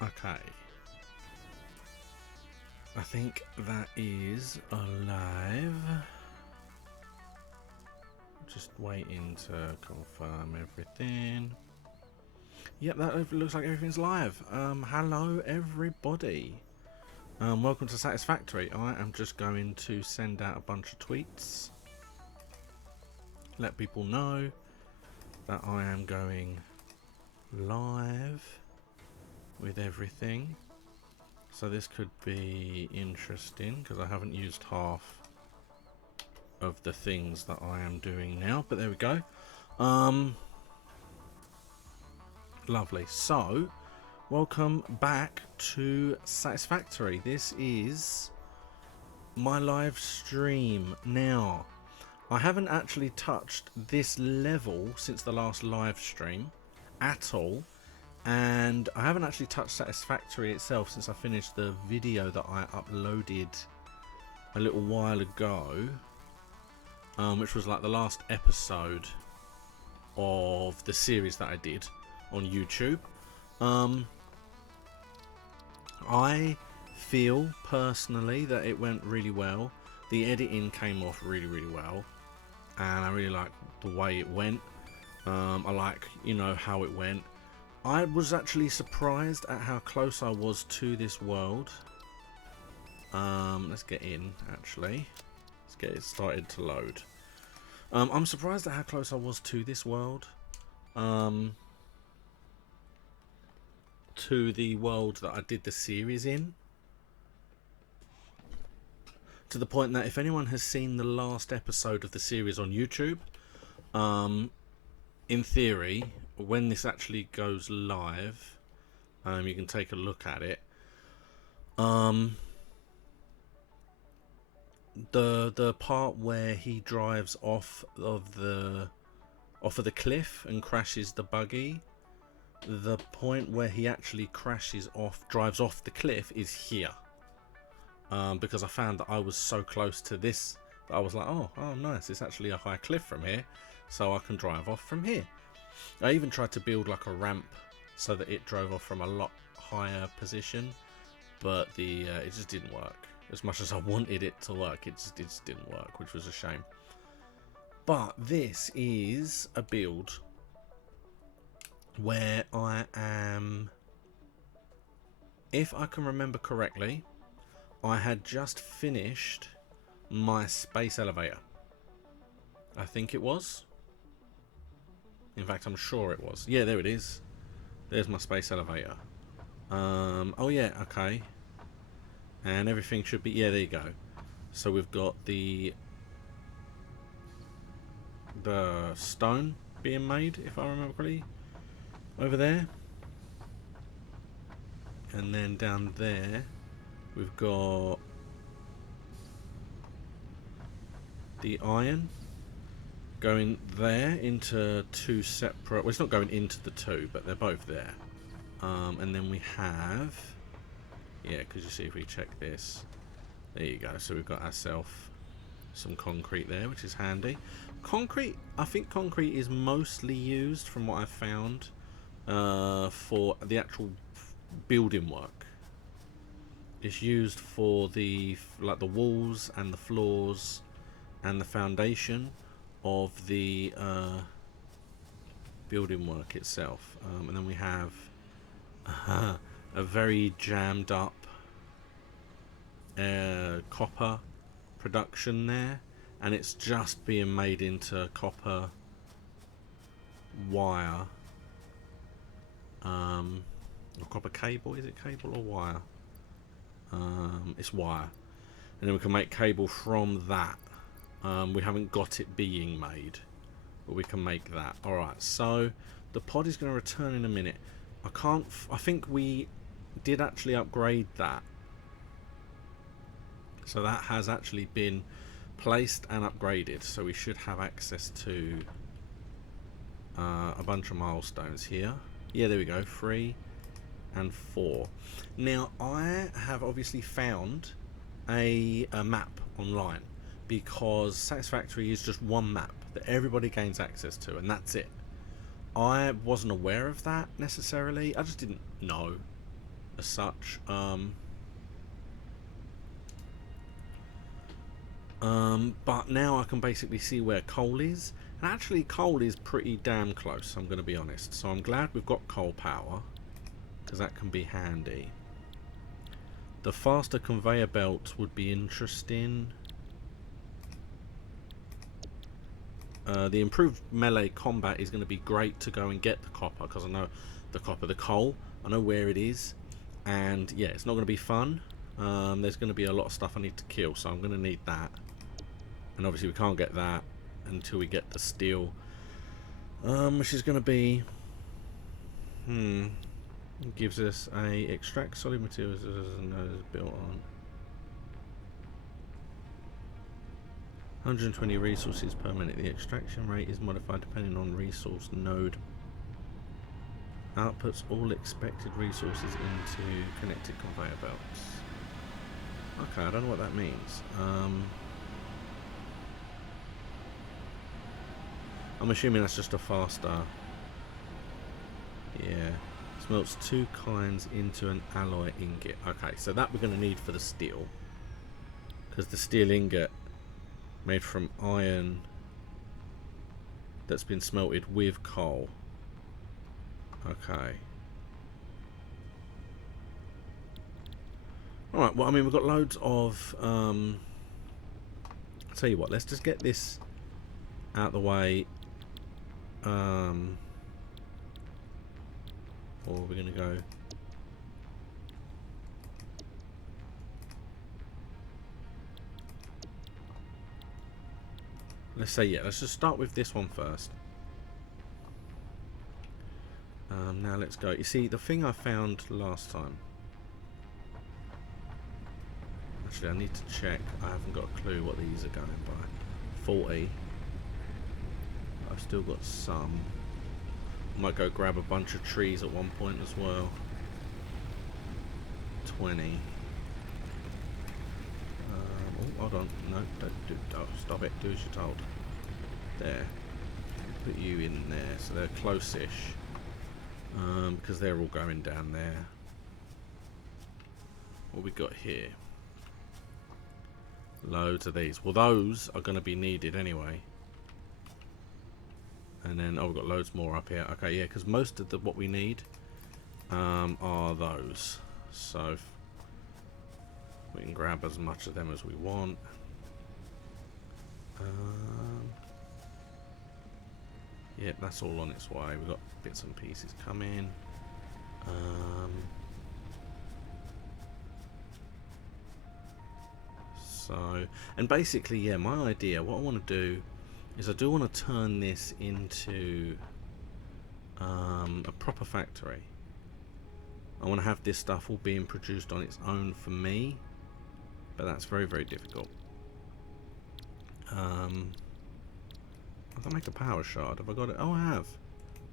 Okay. I think that is alive. Just waiting to confirm everything. Yep, that looks like everything's live. Hello everybody. Welcome to Satisfactory. I am just going to send out a bunch of tweets. Let people know that I am going live with everything. So this could be interesting because I haven't used half of the things that I am doing now, but there we go. Lovely. So welcome back to Satisfactory. This is my live stream. Now I haven't actually touched this level since the last live stream at all, and I haven't actually touched Satisfactory itself since I finished the video that I uploaded a little while ago, which was like the last episode of the series that I did on YouTube. I feel personally that it went really well. The editing came off really well, and I really like the way it went. I like, you know, how it went. I was actually surprised at how close I was to this world. Let's get in, actually. Let's get it started to load. I'm surprised at how close I was to this world. To the world that I did the series in. To the point that if anyone has seen the last episode of the series on YouTube, in theory, when this actually goes live, you can take a look at it. The part where he drives off of the cliff and crashes the buggy, the point where he actually drives off the cliff is here. Because I found that I was so close to this that I was like, oh nice, it's actually a high cliff from here, so I can drive off from here. I even tried to build like a ramp so that it drove off from a lot higher position, but it just didn't work. As much as I wanted it to work, it just didn't work, which was a shame. But this is a build where I am, if I can remember correctly, I had just finished my space elevator. I think it was. In fact, I'm sure it was. Yeah, there it is. There's my space elevator. Oh yeah, okay. And everything should be, yeah, there you go. So we've got the stone being made, if I remember correctly, over there. And then down there we've got the iron going there into two separate, well, it's not going into the two, but they're both there. And then we have, yeah, because you see if we check this, there you go. So we've got ourselves some concrete there, which is handy. Concrete, I think concrete is mostly used, from what I've found, for the actual building work. It's used for the walls and the floors and the foundation of the building work itself. And then we have a very jammed up copper production there, and it's just being made into copper wire, or copper cable. Is it cable or wire? It's wire, and then we can make cable from that. We haven't got it being made, but we can make that. Alright, so the pod is going to return in a minute. I think we did actually upgrade that, so that has actually been placed and upgraded, so we should have access to a bunch of milestones here. Yeah, there we go, 3 and 4. Now I have obviously found a map online, because Satisfactory is just one map that everybody gains access to, and that's it. I wasn't aware of that necessarily. I just didn't know. as such. But now I can basically see where coal is. And actually coal is pretty damn close, I'm going to be honest. So I'm glad we've got coal power, because that can be handy. The faster conveyor belt would be interesting. The improved melee combat is going to be great to go and get the copper, because I know the copper, the coal, I know where it is. And yeah, it's not going to be fun. There's going to be a lot of stuff I need to kill, so I'm going to need that. And obviously we can't get that until we get the steel, which is going to be it gives us a extract solid materials as built on 120 resources per minute. The extraction rate is modified depending on resource node. Outputs all expected resources into connected conveyor belts. Okay, I don't know what that means. I'm assuming that's just a faster. Yeah. Smelts 2 kinds into an alloy ingot. Okay, so that we're going to need for the steel. Because the steel ingot made from iron that's been smelted with coal. Okay. Alright, well, I mean, we've got loads of... I'll tell you what, let's just get this out the way. Or we're going to go... Let's say, yeah, let's just start with this one first. Now let's go. You see, the thing I found last time... Actually, I need to check. I haven't got a clue what these are going by. 40. I've still got some. Might go grab a bunch of trees at one point as well. 20. Oh, hold on. No, don't stop it. Do as you're told. There. Put you in there. So they're close-ish. Because they're all going down there. What we got here? Loads of these. Well, those are going to be needed anyway. And then, oh, we've got loads more up here. Okay, yeah, because most of what we need are those. So we can grab as much of them as we want. Yeah, that's all on its way. We've got bits and pieces coming. So, and basically, yeah, my idea, what I want to do is I do want to turn this into a proper factory. I want to have this stuff all being produced on its own for me, but that's very, very difficult. I can make a power shard. Have I got it? Oh, I have.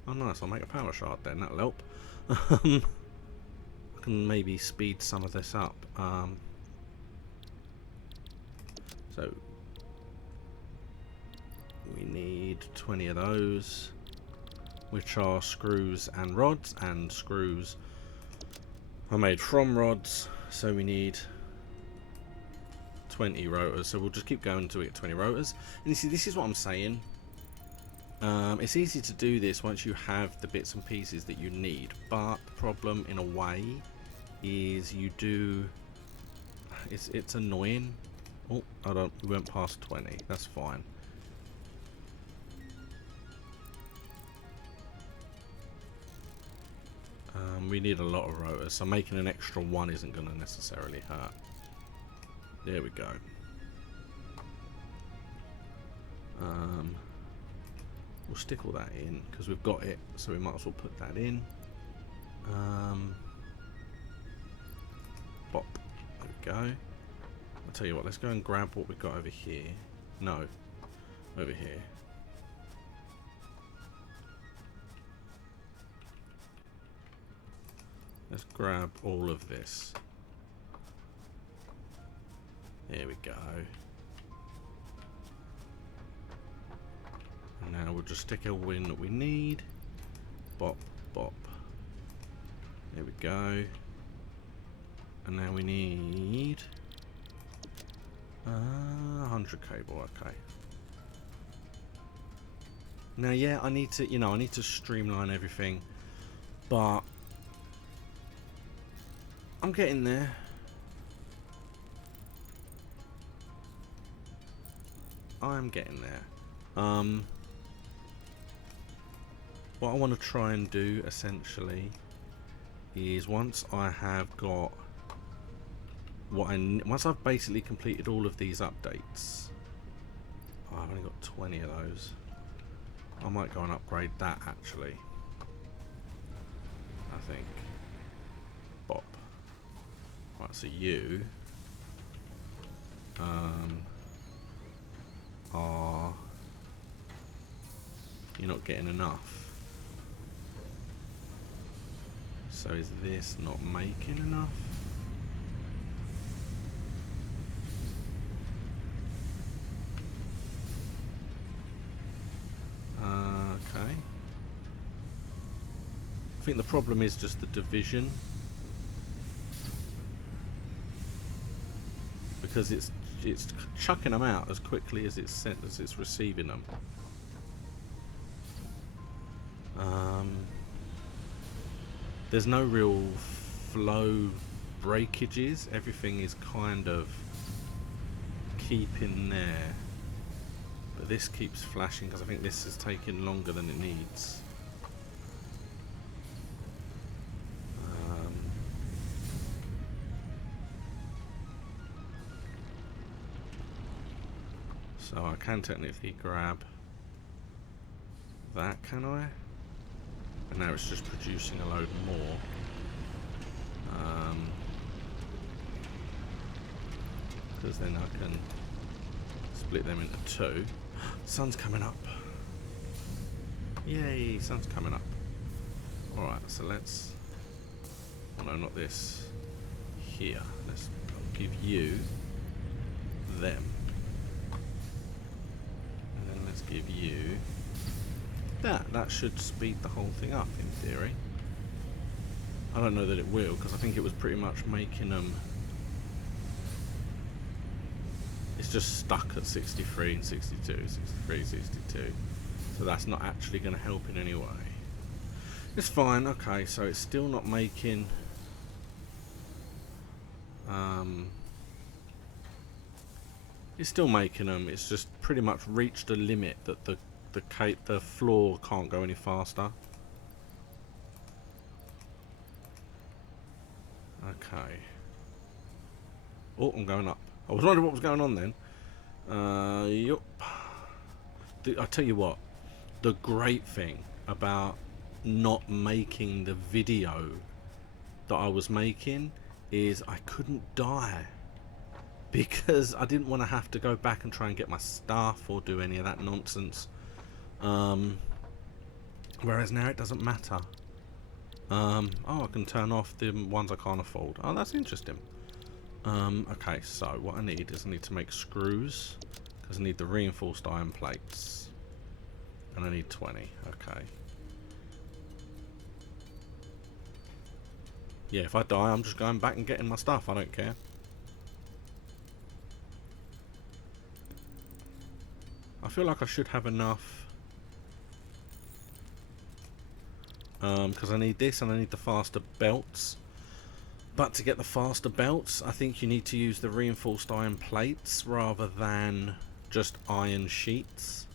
Oh, nice. I'll make a power shard then. That'll help. I can maybe speed some of this up. So we need 20 of those, which are screws and rods, and screws are made from rods, so we need 20 rotors. So we'll just keep going until we get 20 rotors. And you see, this is what I'm saying. It's easy to do this once you have the bits and pieces that you need, but the problem in a way is you do, it's annoying. Oh, we went past 20. That's fine. We need a lot of rotors, so making an extra one isn't going to necessarily hurt. There we go. We'll stick all that in because we've got it, so we might as well put that in. Bop. There we go. I'll tell you what, let's go and grab what we've got over here. No, over here. Let's grab all of this. There we go. And now we'll just stick all in that we need. Bop, bop. There we go. And now we need 100 cable. Okay. Now, yeah, I need to, I need to streamline everything, but I'm getting there. I'm getting there. What I want to try and do essentially is once I have got once I've basically completed all of these updates. Oh, I've only got 20 of those. I might go and upgrade that actually. I think. Bop. Right, so you are you're not getting enough. So is this not making enough? Okay. I think the problem is just the division, because it's chucking them out as quickly as it's receiving them. There's no real flow breakages. Everything is kind of keeping there. But this keeps flashing because I think this is taking longer than it needs. So I can technically grab that, can I? And now it's just producing a load more. Because then I can split them into two. Sun's coming up. Yay, sun's coming up. Alright, so let's... Oh no, not this. Here. Let's give you them. And then let's give you that. That should speed the whole thing up in theory. I don't know that it will, because I think it was pretty much making them... It's just stuck at 63 and 62, 63, 62. So that's not actually going to help in any way. It's fine, okay, so it's still not making... It's still making them, it's just pretty much reached a limit that the floor can't go any faster. Okay. Oh, I'm going up. I was wondering what was going on then. Yup. I tell you what, the great thing about not making the video that I was making is I couldn't die, because I didn't want to have to go back and try and get my stuff or do any of that nonsense. Whereas now it doesn't matter. Oh, I can turn off the ones I can't afford. Oh, that's interesting. Okay, so what I need is I need to make screws, because I need the reinforced iron plates, and I need 20. Okay. Yeah, if I die, I'm just going back and getting my stuff. I don't care. I feel like I should have enough, because I need this and I need the faster belts. But to get the faster belts, I think you need to use the reinforced iron plates rather than just iron sheets,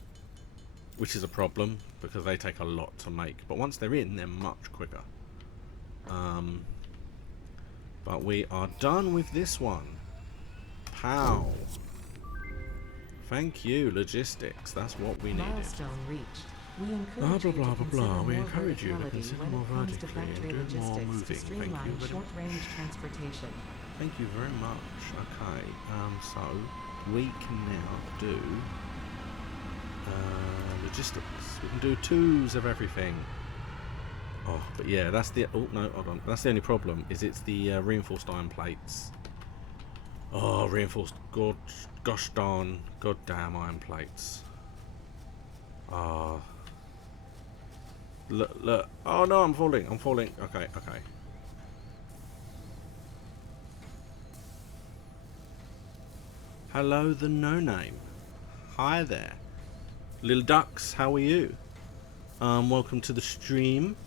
which is a problem because they take a lot to make. But once they're in, they're much quicker. But we are done with this one. Pow. Thank you, logistics. That's what we needed. Milestone reached. Blah blah blah blah blah. We encourage you to consider more vertically and do more moving. Thank you very short-range transportation. Thank you very much. Okay, so we can now do logistics. We can do twos of everything. Oh, but yeah, that's the... Oh, no, hold on. That's the only problem, is it's the reinforced iron plates. Oh, reinforced... Gosh darn... Goddamn iron plates. Oh... Look. Oh no, I'm falling. I'm falling. Okay, okay. Hello, the no name. Hi there. Little ducks, how are you? Welcome to the stream.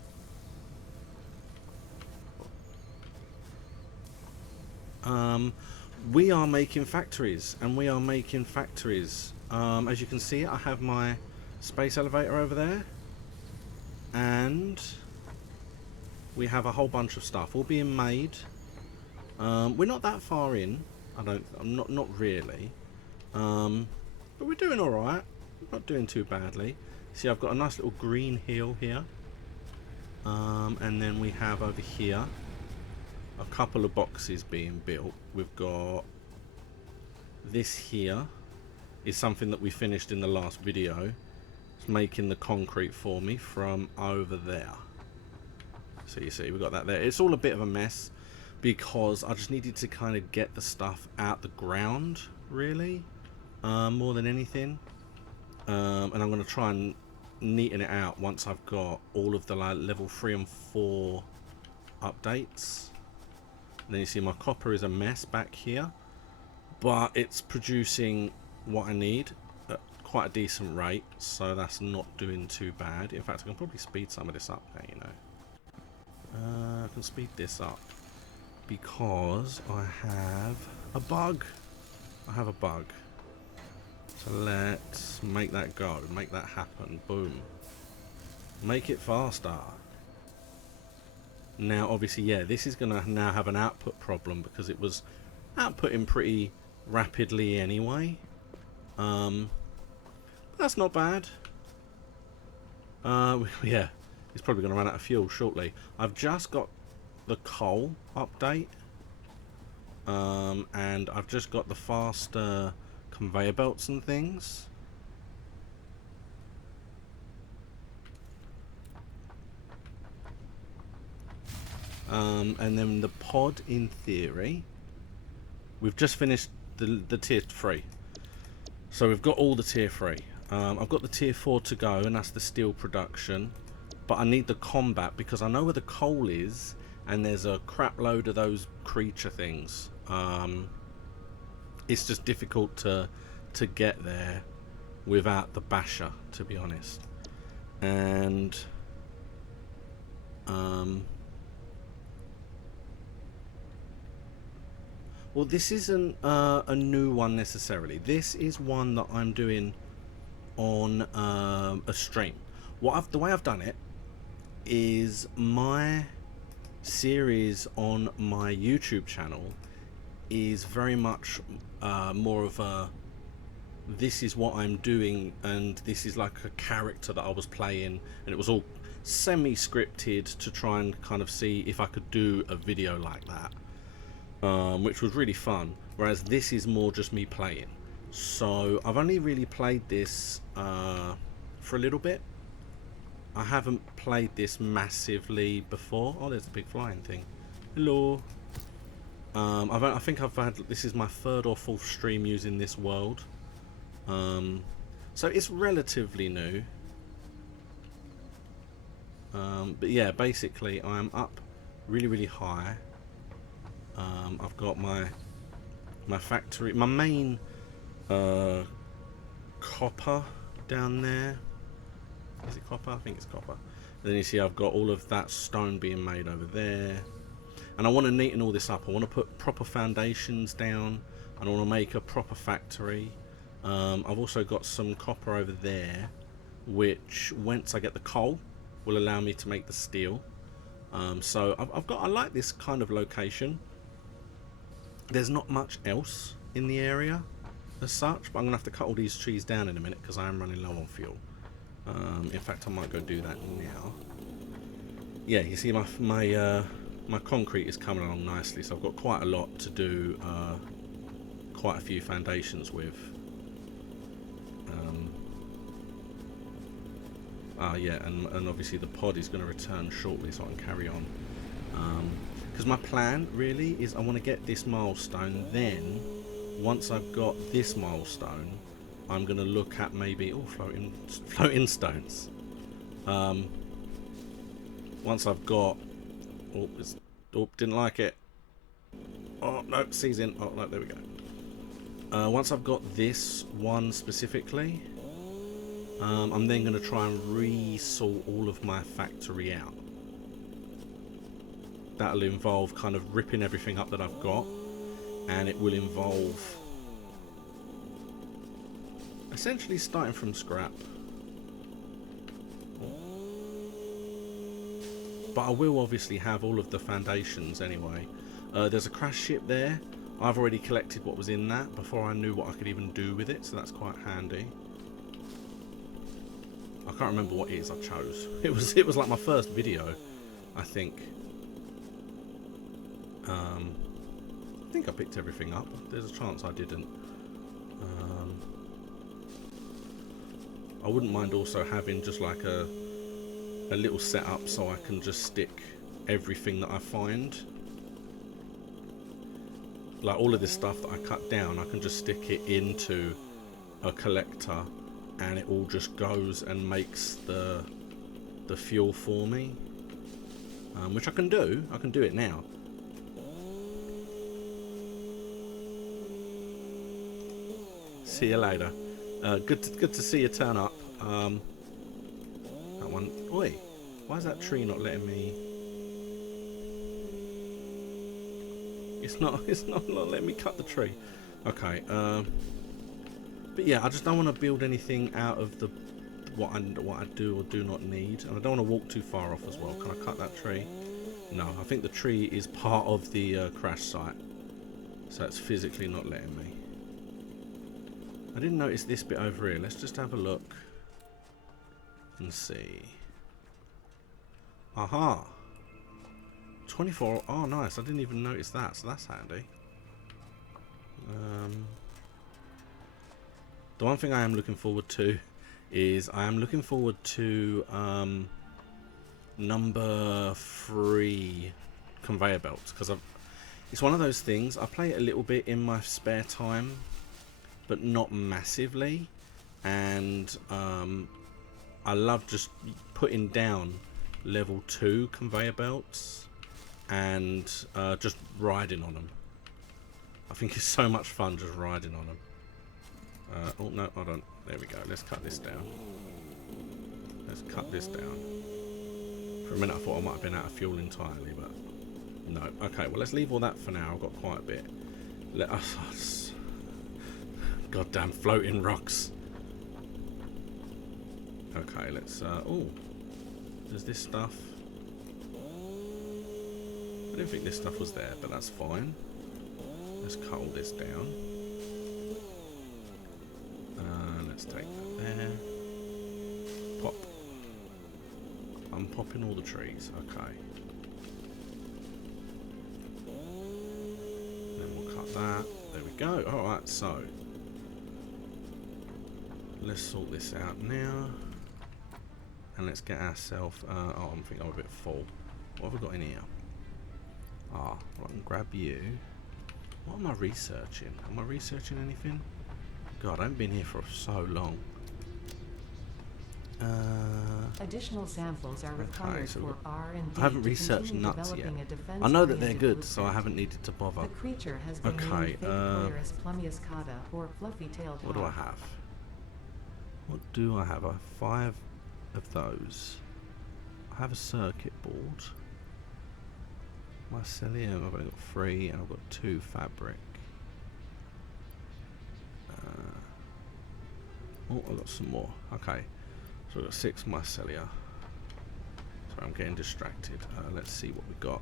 We are making factories, and we are making factories. As you can see, I have my space elevator over there, and we have a whole bunch of stuff all being made. We're not that far in. I'm not really. But we're doing all right. Not doing too badly. See, I've got a nice little green hill here, and then we have over here a couple of boxes being built. We've got this here is something that we finished in the last video. It's making the concrete for me from over there. So you see, we've got that there. It's all a bit of a mess because I just needed to kind of get the stuff out the ground, really, more than anything. And I'm going to try and neaten it out once I've got all of the level 3 and 4 updates. And then you see my copper is a mess back here, but it's producing what I need at quite a decent rate, so that's not doing too bad. In fact, I can probably speed some of this up there, you know. I can speed this up because I have a bug. So let's make that go, make that happen. Boom. Make it faster. Now, obviously, yeah, this is going to now have an output problem because it was outputting pretty rapidly anyway. That's not bad. Yeah, it's probably going to run out of fuel shortly. I've just got the coal update. And I've just got the faster conveyor belts and things. And then the pod, in theory, we've just finished the tier 3. So we've got all the tier 3. I've got the tier 4 to go, and that's the steel production. But I need the combat because I know where the coal is, and there's a crap load of those creature things. It's just difficult to get there without the basher, to be honest. And well, this isn't a new one necessarily. This is one that I'm doing on a stream. The way I've done it is my series on my YouTube channel is very much more of a this is what I'm doing, and this is like a character that I was playing, and it was all semi-scripted to try and kind of see if I could do a video like that, which was really fun. Whereas this is more just me playing. So I've only really played this for a little bit. I haven't played this massively before. Oh, there's a big flying thing. Hello. I think I've had, this is my 3rd or 4th stream using this world. So it's relatively new. But yeah, basically I'm up really high. I've got my factory, my main copper down there. Is it copper? I think it's copper. And then you see I've got all of that stone being made over there. And I want to neaten all this up. I want to put proper foundations down. And I want to make a proper factory. I've also got some copper over there, which once I get the coal will allow me to make the steel. So I like this kind of location. There's not much else in the area as such, but I'm gonna have to cut all these trees down in a minute because I am running low on fuel. In fact, I might go do that now. Yeah, you see my concrete is coming along nicely, so I've got quite a lot to do, quite a few foundations with. Yeah, and obviously the pod is going to return shortly, so I can carry on. Because my plan really is I want to get this milestone, then once I've got this milestone, I'm going to look at maybe floating stones. Once I've got didn't like it. Oh no, seizing. Oh no, there we go. Once I've got this one specifically, I'm then going to try and re-sort all of my factory out. That'll involve kind of ripping everything up that I've got, and it will involve essentially starting from scrap. But I will obviously have all of the foundations anyway. There's a crash ship there. I've already collected what was in that before I knew what I could even do with it, so that's quite handy. I can't remember what it is I chose. It was like my first video, I think. I think I picked everything up. There's a chance I didn't. I wouldn't mind also having just like a little setup so I can just stick everything that I find. Like all of this stuff that I cut down, I can just stick it into a collector and it all just goes and makes the fuel for me. Which I can do. I can do it now. See you later. Good to see you turn up. That one. Oi, why is that tree not letting me? It's not letting me cut the tree. Okay. But yeah, I just don't want to build anything out of the what I do or do not need, and I don't want to walk too far off as well. Can I cut that tree? No, I think the tree is part of the crash site, so it's physically not letting me. I didn't notice this bit over here. Let's just have a look and see. Aha! 24. Oh, nice. I didn't even notice that, so that's handy. The one thing I am looking forward to is I am looking forward to number 3 conveyor belts, because it's one of those things. I play it a little bit in my spare time, but not massively, and I love just putting down level 2 conveyor belts and just riding on them. I think it's so much fun just riding on them. Oh no, hold on. There we go. Let's cut this down. Let's cut this down. For a minute I thought I might have been out of fuel entirely, but no. Okay, well let's leave all that for now. I've got quite a bit. Let us... Goddamn floating rocks. Okay, let's... oh, there's this stuff. I didn't think this stuff was there, but that's fine. Let's cut all this down. Let's take that there. Pop. I'm popping all the trees. Okay. Then we'll cut that. There we go. Alright, so... let's sort this out now. And let's get ourselves... oh, I think I'm a bit full. What have I got in here? Ah, I can grab you. What am I researching? Am I researching anything? God, I haven't been here for so long. Additional samples are required so for R&D. I haven't researched nuts yet. I know that they're good, so I haven't needed to bother. The creature has been named Phaedocoirus plumbiuscata, or fluffy-tailed What do I have? What do I have? I have 5 of those. I have a circuit board. Mycelium, I've only got 3, and I've got 2 fabric. Oh, I've got some more. Okay, so we've got 6 mycelia. Sorry, I'm getting distracted. Let's see what we've got.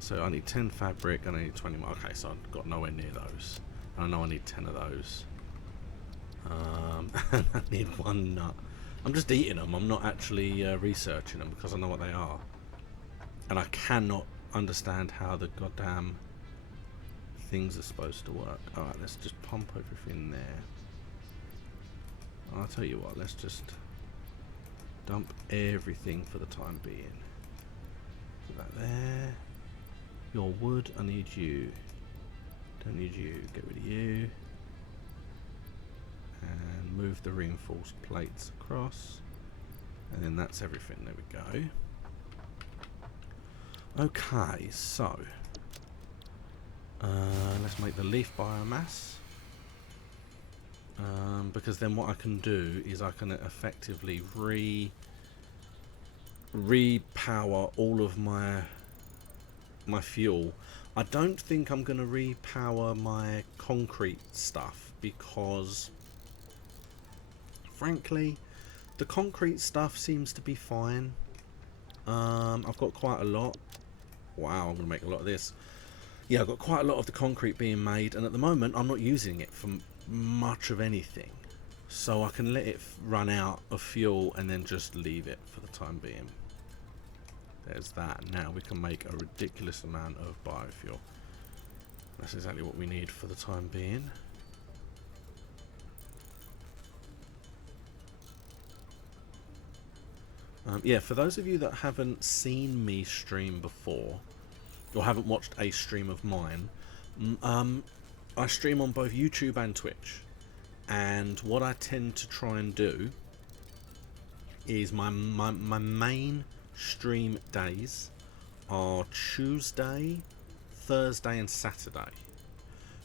So I need 10 fabric and I need 20 more. Okay, so I've got nowhere near those. I know I need 10 of those. And I need 1 nut. I'm just eating them. I'm not actually researching them because I know what they are. And I cannot understand how the goddamn things are supposed to work. Alright, let's just pump everything there. I'll tell you what, let's just dump everything for the time being. Put that there. Your wood, I need you. Don't need you. Get rid of you. And move the reinforced plates across. And then that's everything. There we go. Okay, so let's make the leaf biomass. because then what I can do is I can effectively repower all of my fuel. I don't think I'm going to repower my concrete stuff because, frankly, the concrete stuff seems to be fine. I've got quite a lot. Wow, I'm going to make a lot of this. Yeah, I've got quite a lot of the concrete being made, and at the moment I'm not using it for much of anything. So I can let it run out of fuel and then just leave it for the time being. There's that. Now we can make a ridiculous amount of biofuel. That's exactly what we need for the time being. Yeah, for those of you that haven't seen me stream before, or haven't watched a stream of mine, I stream on both YouTube and Twitch. And what I tend to try and do is my main stream days are Tuesday, Thursday and Saturday.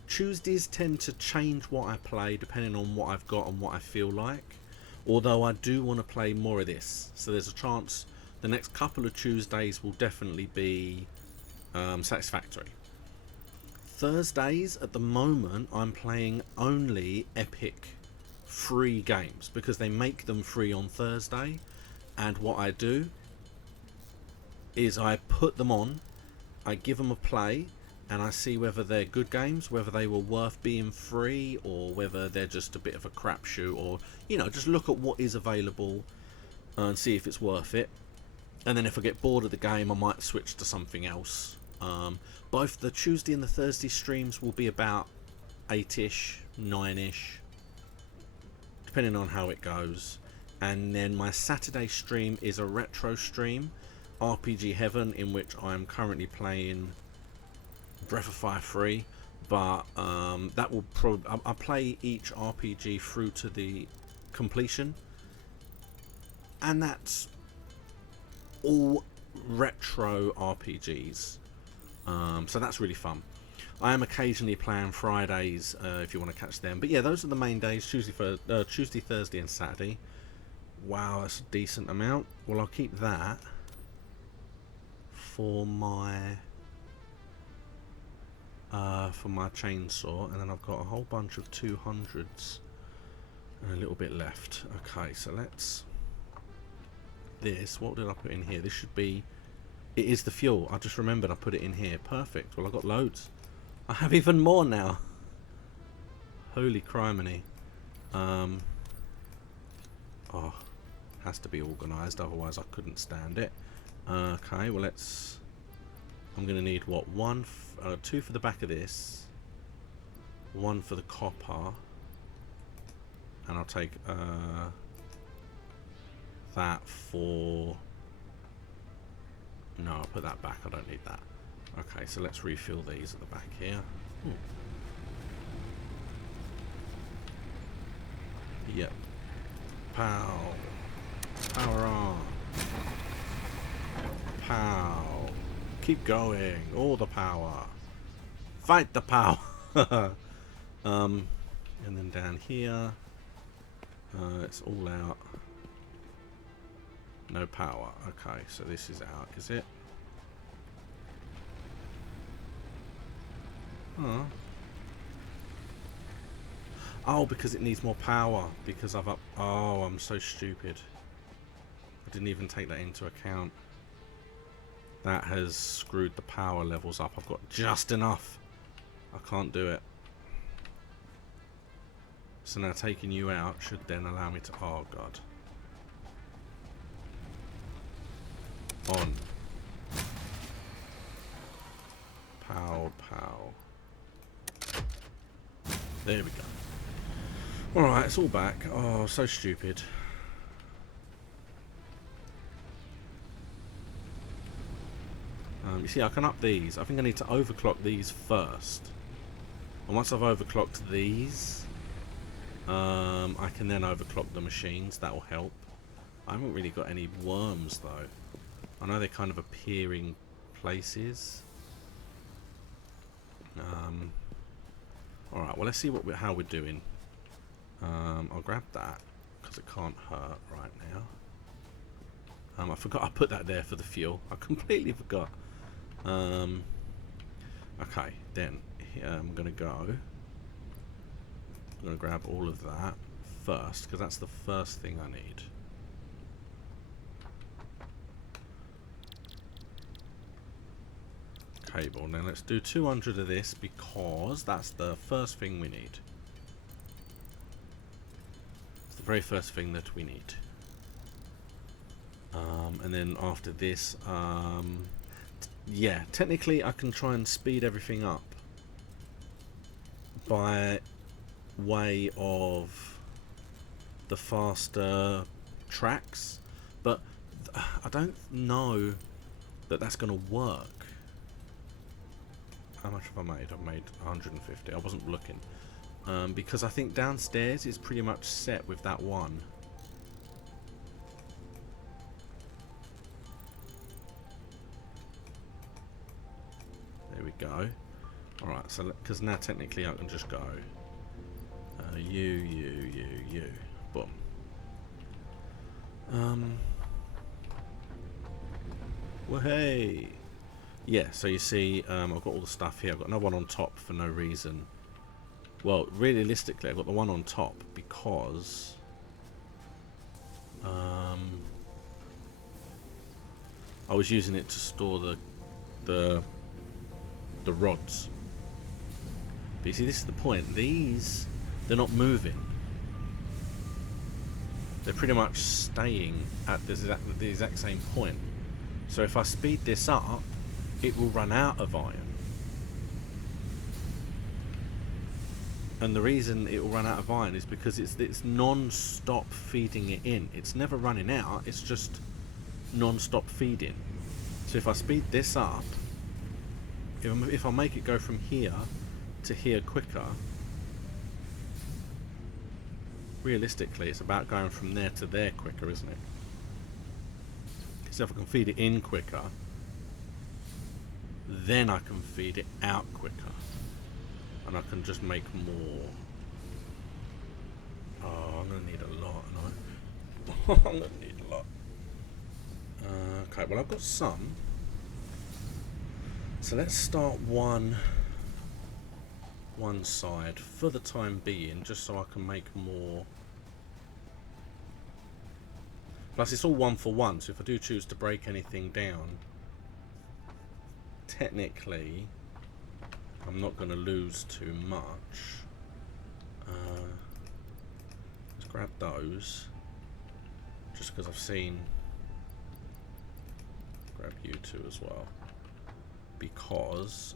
Tuesdays tend to change what I play depending on what I've got and what I feel like, although I do want to play more of this, so there's a chance the next couple of Tuesdays will definitely be Satisfactory. Thursdays at the moment I'm playing only epic free games because they make them free on Thursday, and what I do is I put them on, I give them a play, and I see whether they're good games, whether they were worth being free, or whether they're just a bit of a crapshoot, or, you know, just look at what is available and see if it's worth it. And then if I get bored of the game, I might switch to something else. Both the Tuesday and the Thursday streams will be about 8ish, 9ish, depending on how it goes. And then my Saturday stream is a retro stream, RPG Heaven, in which I'm currently playing Breath of Fire 3, but that will probably, I play each RPG through to the completion, and that's all retro RPGs, so that's really fun. I am occasionally playing Fridays if you want to catch them, but yeah, those are the main days: Tuesday, Thursday and Saturday. Wow, that's a decent amount. Well, I'll keep that for my chainsaw, and then I've got a whole bunch of 200s and a little bit left. Okay, so let's what did I put in here? This should be, it is the fuel. I just remembered I put it in here. Perfect. Well, I've got loads. I have even more now. Holy criminy. Oh, has to be organised, otherwise I couldn't stand it. Okay, well let's, I'm going to need what, two for the back of this, one for the copper, and I'll take that for, no, I'll put that back, I don't need that. Okay, so let's refill these at the back here. Yep. Pow. Power on. Pow. Keep going. All the power. Fight the power. And then down here, it's all out. No power. Okay, so this is out, is it? Huh. Oh, because it needs more power. Because I've up. Oh, I'm so stupid. I didn't even take that into account. That has screwed the power levels up. I've got just enough. I can't do it. So now taking you out should then allow me to... Oh, God. On. Pow, pow. There we go. Alright, it's all back. Oh, so stupid. You see, I can up these. I think I need to overclock these first. And once I've overclocked these, I can then overclock the machines. That will help. I haven't really got any worms, though. I know they kind of appear in places. Alright, well, let's see how we're doing. I'll grab that because it can't hurt right now. I forgot I put that there for the fuel. I completely forgot. Okay, then I'm gonna grab all of that first because that's the first thing I need. Cable. Now let's do 200 of this because that's the first thing we need. It's the very first thing that we need. And then after this, yeah, technically I can try and speed everything up by way of the faster tracks, but I don't know that that's going to work. How much have I made? I've made 150. I wasn't looking. Because I think downstairs is pretty much set with that one. There we go. Alright, so because now technically I can just go you. Boom. Well, hey. Yeah, so you see, I've got all the stuff here. I've got another one on top for no reason. Well, realistically, I've got the one on top because I was using it to store the rods. But you see, this is the point. These, they're not moving. They're pretty much staying at the exact same point. So if I speed this up, it will run out of iron. And the reason it will run out of iron is because it's non-stop feeding it in. It's never running out, it's just non-stop feeding. So if I speed this up, if I make it go from here to here quicker, realistically it's about going from there to there quicker, isn't it? So if I can feed it in quicker, then I can feed it out quicker. And I can just make more. Oh, I'm going to need a lot, aren't I? I'm going to need a lot. Okay, well I've got some. So let's start one side for the time being, just so I can make more. Plus it's all 1 for 1, so if I do choose to break anything down, technically I'm not going to lose too much. Let's grab those just because I've seen. Grab you two as well because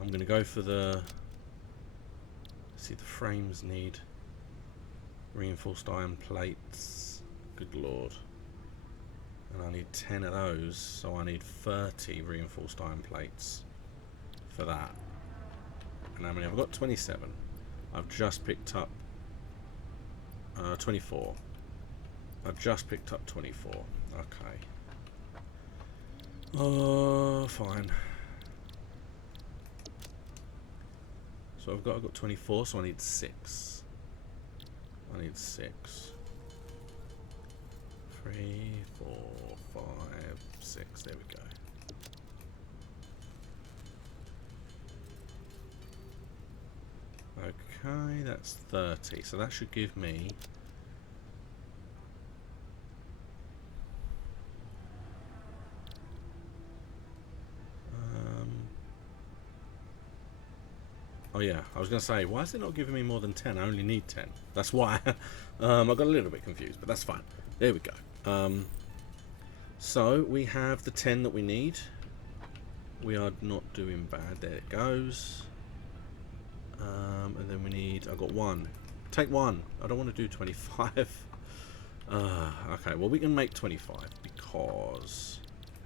I'm going to go for the. See, the frames need reinforced iron plates. Good lord. And I need 10 of those, so I need 30 reinforced iron plates for that. And how many? I've got 27. I've just picked up 24. I've just picked up 24. Okay. Fine. So I've got 24, so I need 6. I need 6. 3, 4, 5, 6. There we go. Okay, that's 30. So that should give me. Oh yeah, I was going to say, why is it not giving me more than 10? I only need 10. That's why I got a little bit confused, but that's fine. There we go. So we have the 10 that we need. We are not doing bad. There it goes. And then we need. I got 1. Take 1. I don't want to do 25. Okay, well we can make 25 because,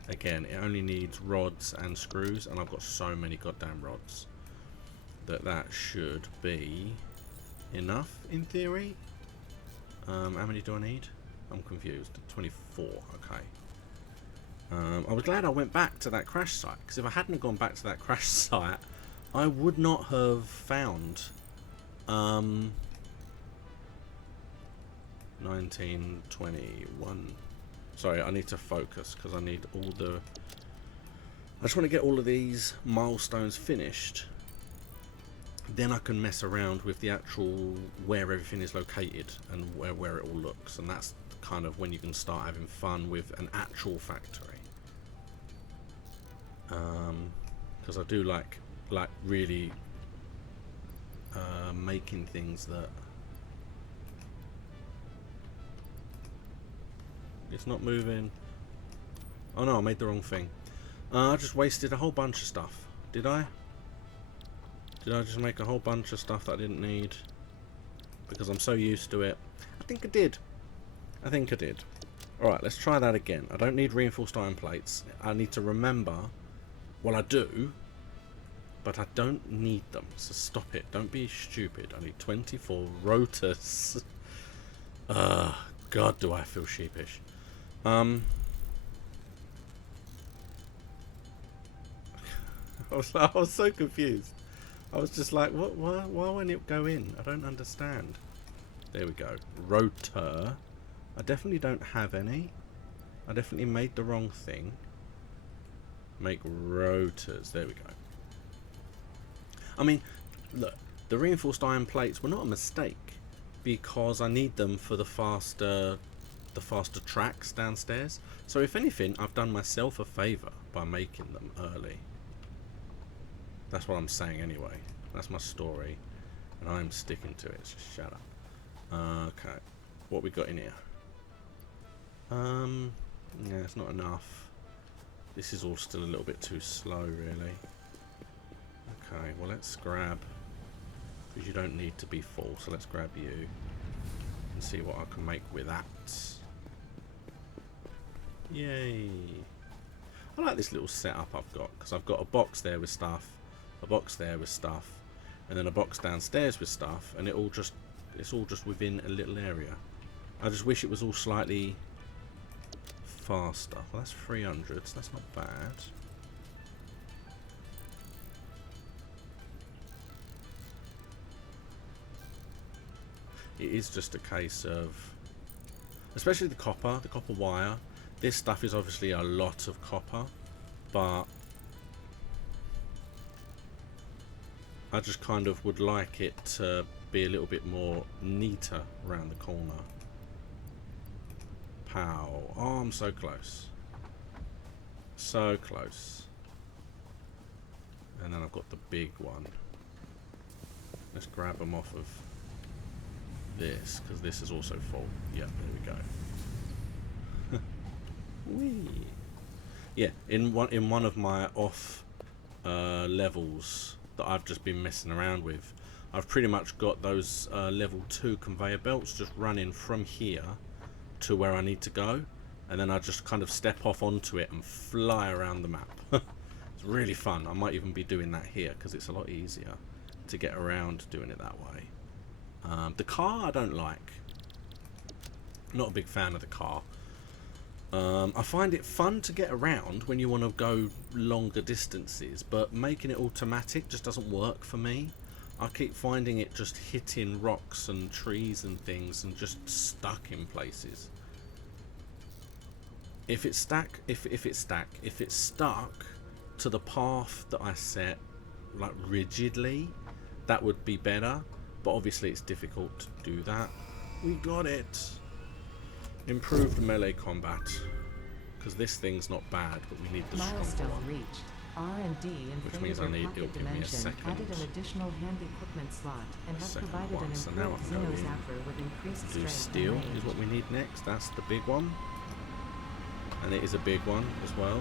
again, it only needs rods and screws, and I've got so many goddamn rods that should be enough in theory. How many do I need? I'm confused. 24. Okay. I was glad I went back to that crash site, because if I hadn't gone back to that crash site, I would not have found 19, 21. Sorry, I need to focus because I need all the... I just want to get all of these milestones finished. Then I can mess around with the actual where everything is located and where it all looks. And that's kind of when you can start having fun with an actual factory. Because I do like really making things that... It's not moving. Oh no, I made the wrong thing. I just wasted a whole bunch of stuff. Did I? Did I just make a whole bunch of stuff that I didn't need? Because I'm so used to it. I think I did. I think I did. Alright, let's try that again. I don't need reinforced iron plates. I need to remember... Well, I do. But I don't need them. So stop it. Don't be stupid. I need 24 rotors. God, do I feel sheepish. I was so confused. I was just like, what? Why won't it go in? I don't understand. There we go. Rotor. I definitely don't have any. I definitely made the wrong thing. Make rotors. There we go. I mean, look, the reinforced iron plates were not a mistake because I need them for the faster tracks downstairs. So if anything, I've done myself a favour by making them early. That's what I'm saying anyway. That's my story, and I'm sticking to it. So shut up. Okay, what we got in here? Yeah, it's not enough. This is all still a little bit too slow, really. Okay, well let's grab, because you don't need to be full. So let's grab you and see what I can make with that. Yay! I like this little setup I've got because I've got a box there with stuff, a box there with stuff, and then a box downstairs with stuff, and it's all just within a little area. I just wish it was all slightly faster. Well, that's 300, so that's not bad. It is just a case of, especially the copper wire. This stuff is obviously a lot of copper, but I just kind of would like it to be a little bit more neater around the corner. Pow. Oh, I'm so close. So close. And then I've got the big one. Let's grab them off of this, because this is also full. Yeah, there we go. Whee. Yeah, in one of my off levels that I've just been messing around with, I've pretty much got those level 2 conveyor belts just running from here to where I need to go, and then I just kind of step off onto it and fly around the map. It's really fun. I might even be doing that here because it's a lot easier to get around doing it that way. The car I don't like. Not a big fan of the car. I find it fun to get around when you want to go longer distances, but making it automatic just doesn't work for me. I keep finding it just hitting rocks and trees and things and just stuck in places. If it's stuck to the path that I set, like rigidly, that would be better. But obviously it's difficult to do that. We got it. Improved melee combat, because this thing's not bad, but we need the Milestone stronger one. reached. R&D in Which means I need, it'll give me a second. added an additional hand equipment slot and has Second provided one. an So now I improved can go in. Xenozapper with increased Do strength steel and range. is what we need next. That's the big one, and it is a big one as well.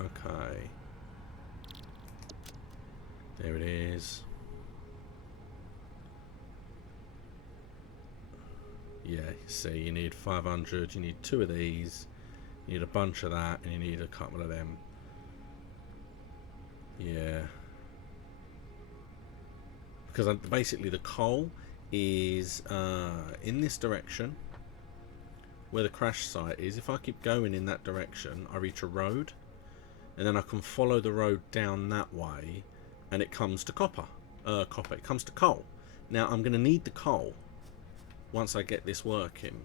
Okay, there it is. Yeah, see, you need 500, you need 2 of these, you need a bunch of that, and you need a couple of them. Yeah. Because basically the coal is in this direction, where the crash site is. If I keep going in that direction, I reach a road, and then I can follow the road down that way, and it comes to it comes to coal. Now I'm going to need the coal once I get this working,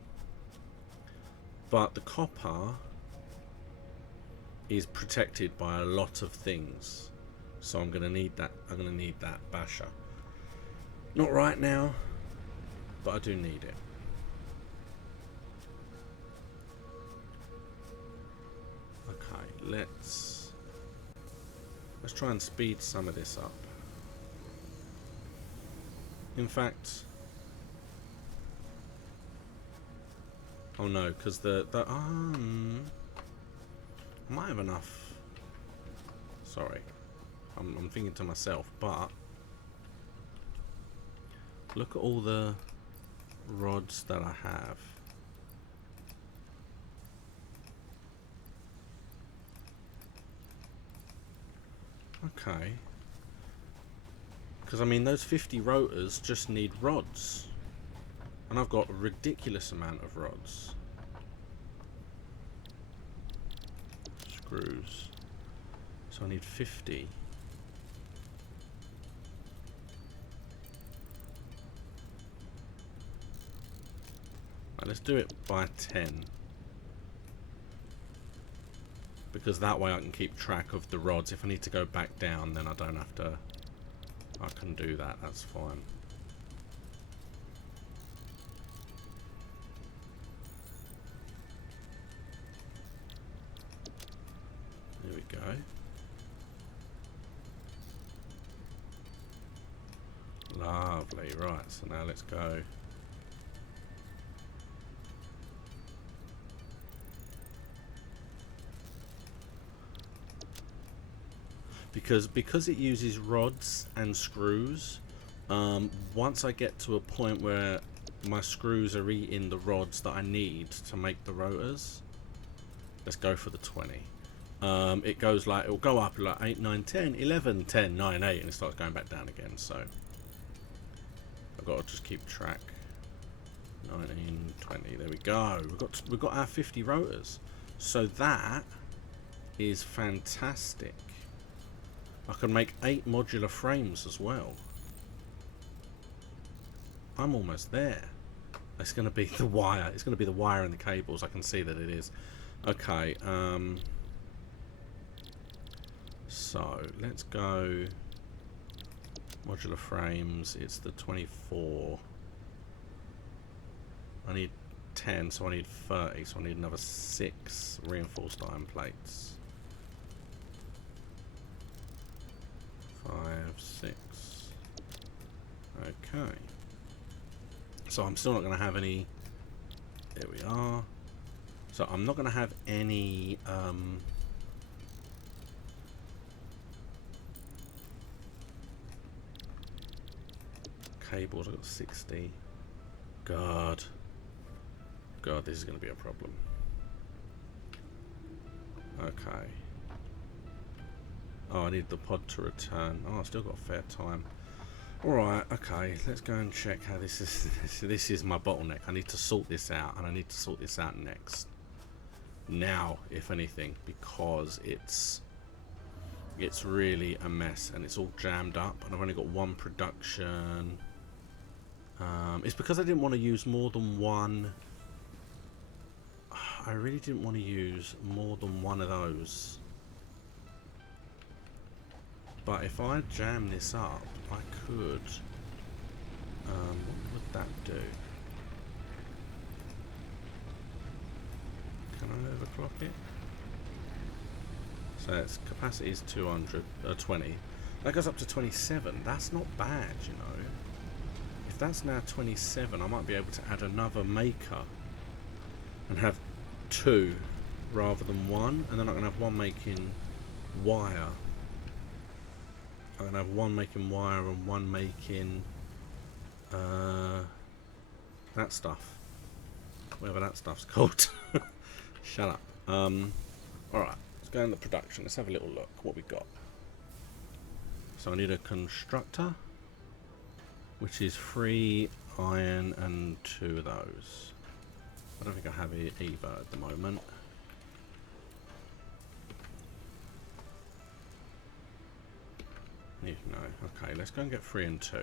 but the copper is protected by a lot of things, so I'm going to need that. I'm going to need that basher. Not right now, but I do need it. Okay, let's try and speed some of this up. In fact, oh no, because I might have enough. Sorry, I'm thinking to myself, but look at all the rods that I have. Okay. Because I mean, those 50 rotors just need rods. And I've got a ridiculous amount of rods. Screws. So I need 50. Right, let's do it by 10. Because that way I can keep track of the rods. If I need to go back down, then I don't have to. I can do that, that's fine. There we go. Lovely, right, so now let's go. Because it uses rods and screws, once I get to a point where my screws are eating the rods that I need to make the rotors, let's go for the 20. It goes like, it'll go up like 8, 9, 10, 11, 10, 9, 8, and it starts going back down again, so I've got to just keep track. 19, 20, there we go. We've got our 50 rotors. So that is fantastic. I can make 8 modular frames as well. I'm almost there. It's going to be the wire. It's going to be the wire and the cables. I can see that it is. Okay. So let's go. Modular frames. It's the 24. I need 10, so I need 30. So I need another 6 reinforced iron plates. 5, 6. Okay. So I'm still not going to have any. There we are. So I'm not going to have any. Cables. I've got 60. God, this is going to be a problem. Okay. Oh, I need the pod to return. Oh, I've still got a fair time. Alright, okay, let's go and check how this is. This is my bottleneck. I need to sort this out, and I need to sort this out next. Now, if anything, because it's really a mess, and it's all jammed up, and I've only got one production. It's because I didn't want to use more than one. I really didn't want to use more than one of those. But if I jam this up, I could. What would that do? Can I overclock it? So its capacity is 20. That goes up to 27. That's not bad, you know. If that's now 27, I might be able to add another maker and have 2 rather than 1, and then I can have one making wire. I'm going to have one making wire and one making that stuff. Whatever that stuff's called. Shut up. Alright, let's go into production. Let's have a little look what we got. So I need a constructor, which is 3 iron and 2 of those. I don't think I have it either at the moment. No. Okay, let's go and get 3 and 2.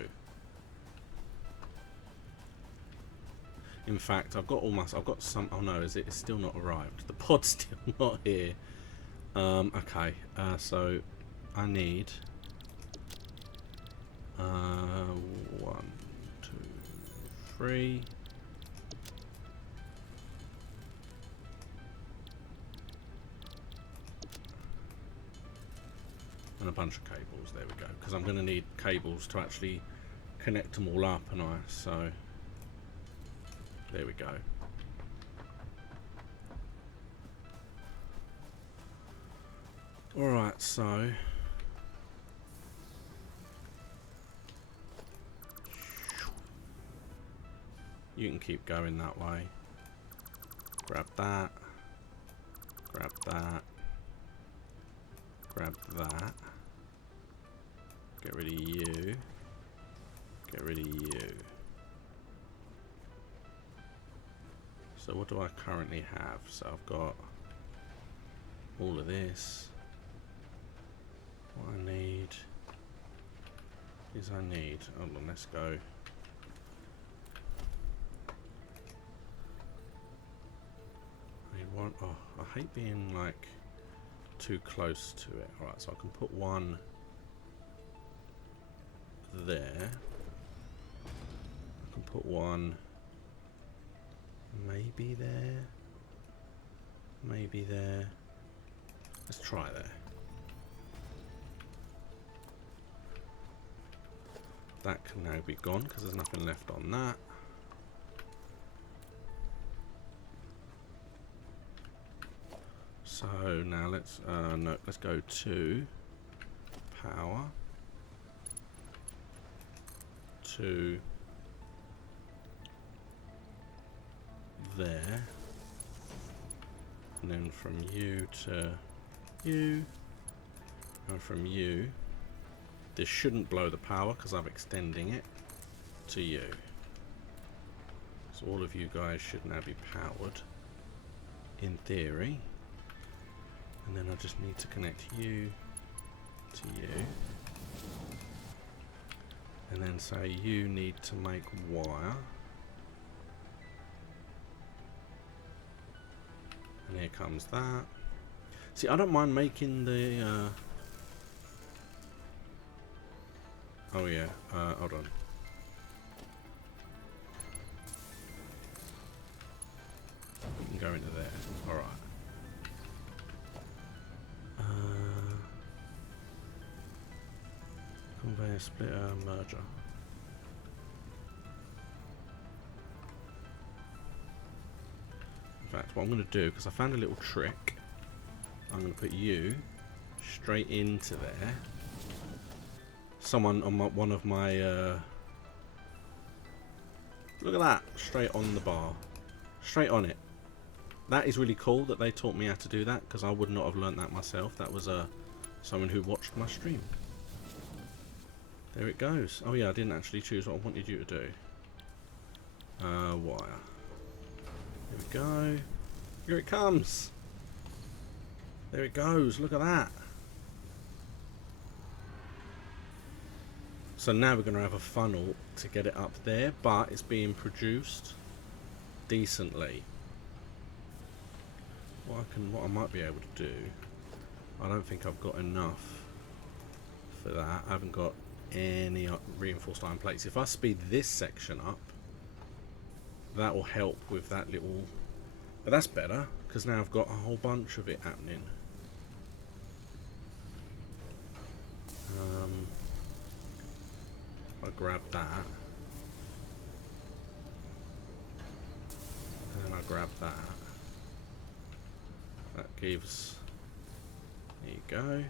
In fact, I've got almost. I've got some. Oh no, is it? It's still not arrived. The pod's still not here. Okay. So I need 1, 2, 3. And a bunch of cables. There we go. Because I'm going to need cables to actually connect them all up, and so there we go. Alright, so you can keep going that way. Grab that. Grab that. Grab that. Get rid of you. Get rid of you. So what do I currently have? So I've got all of this. What I need is hold on, let's go. I need one. Oh, I hate being like too close to it. Alright, so I can put one there. I can put one maybe there. Maybe there. Let's try there. That can now be gone because there's nothing left on that. So now let's no, let's go to power, to there, and then from you to you, and from you. This shouldn't blow the power because I'm extending it to you. So all of you guys should now be powered in theory. And then I just need to connect you to you. And then say you need to make wire. And here comes that. See, I don't mind making the oh yeah, hold on. We can go into there. Alright. Conveyor splitter merger. In fact, what I'm going to do, because I found a little trick, I'm going to put you straight into there. Someone on one of my look at that, straight on the bar, straight on it. That is really cool that they taught me how to do that, because I would not have learnt that myself. That was someone who watched my stream. There it goes. Oh yeah, I didn't actually choose what I wanted you to do. Wire. Here we go. Here it comes. There it goes. Look at that. So now we're going to have a funnel to get it up there, but it's being produced decently. What I might be able to do, I don't think I've got enough for that. I haven't got any reinforced iron plates. If I speed this section up, that will help with that little. But that's better because now I've got a whole bunch of it happening. I grab that, and then I grab that. That gives. There you go.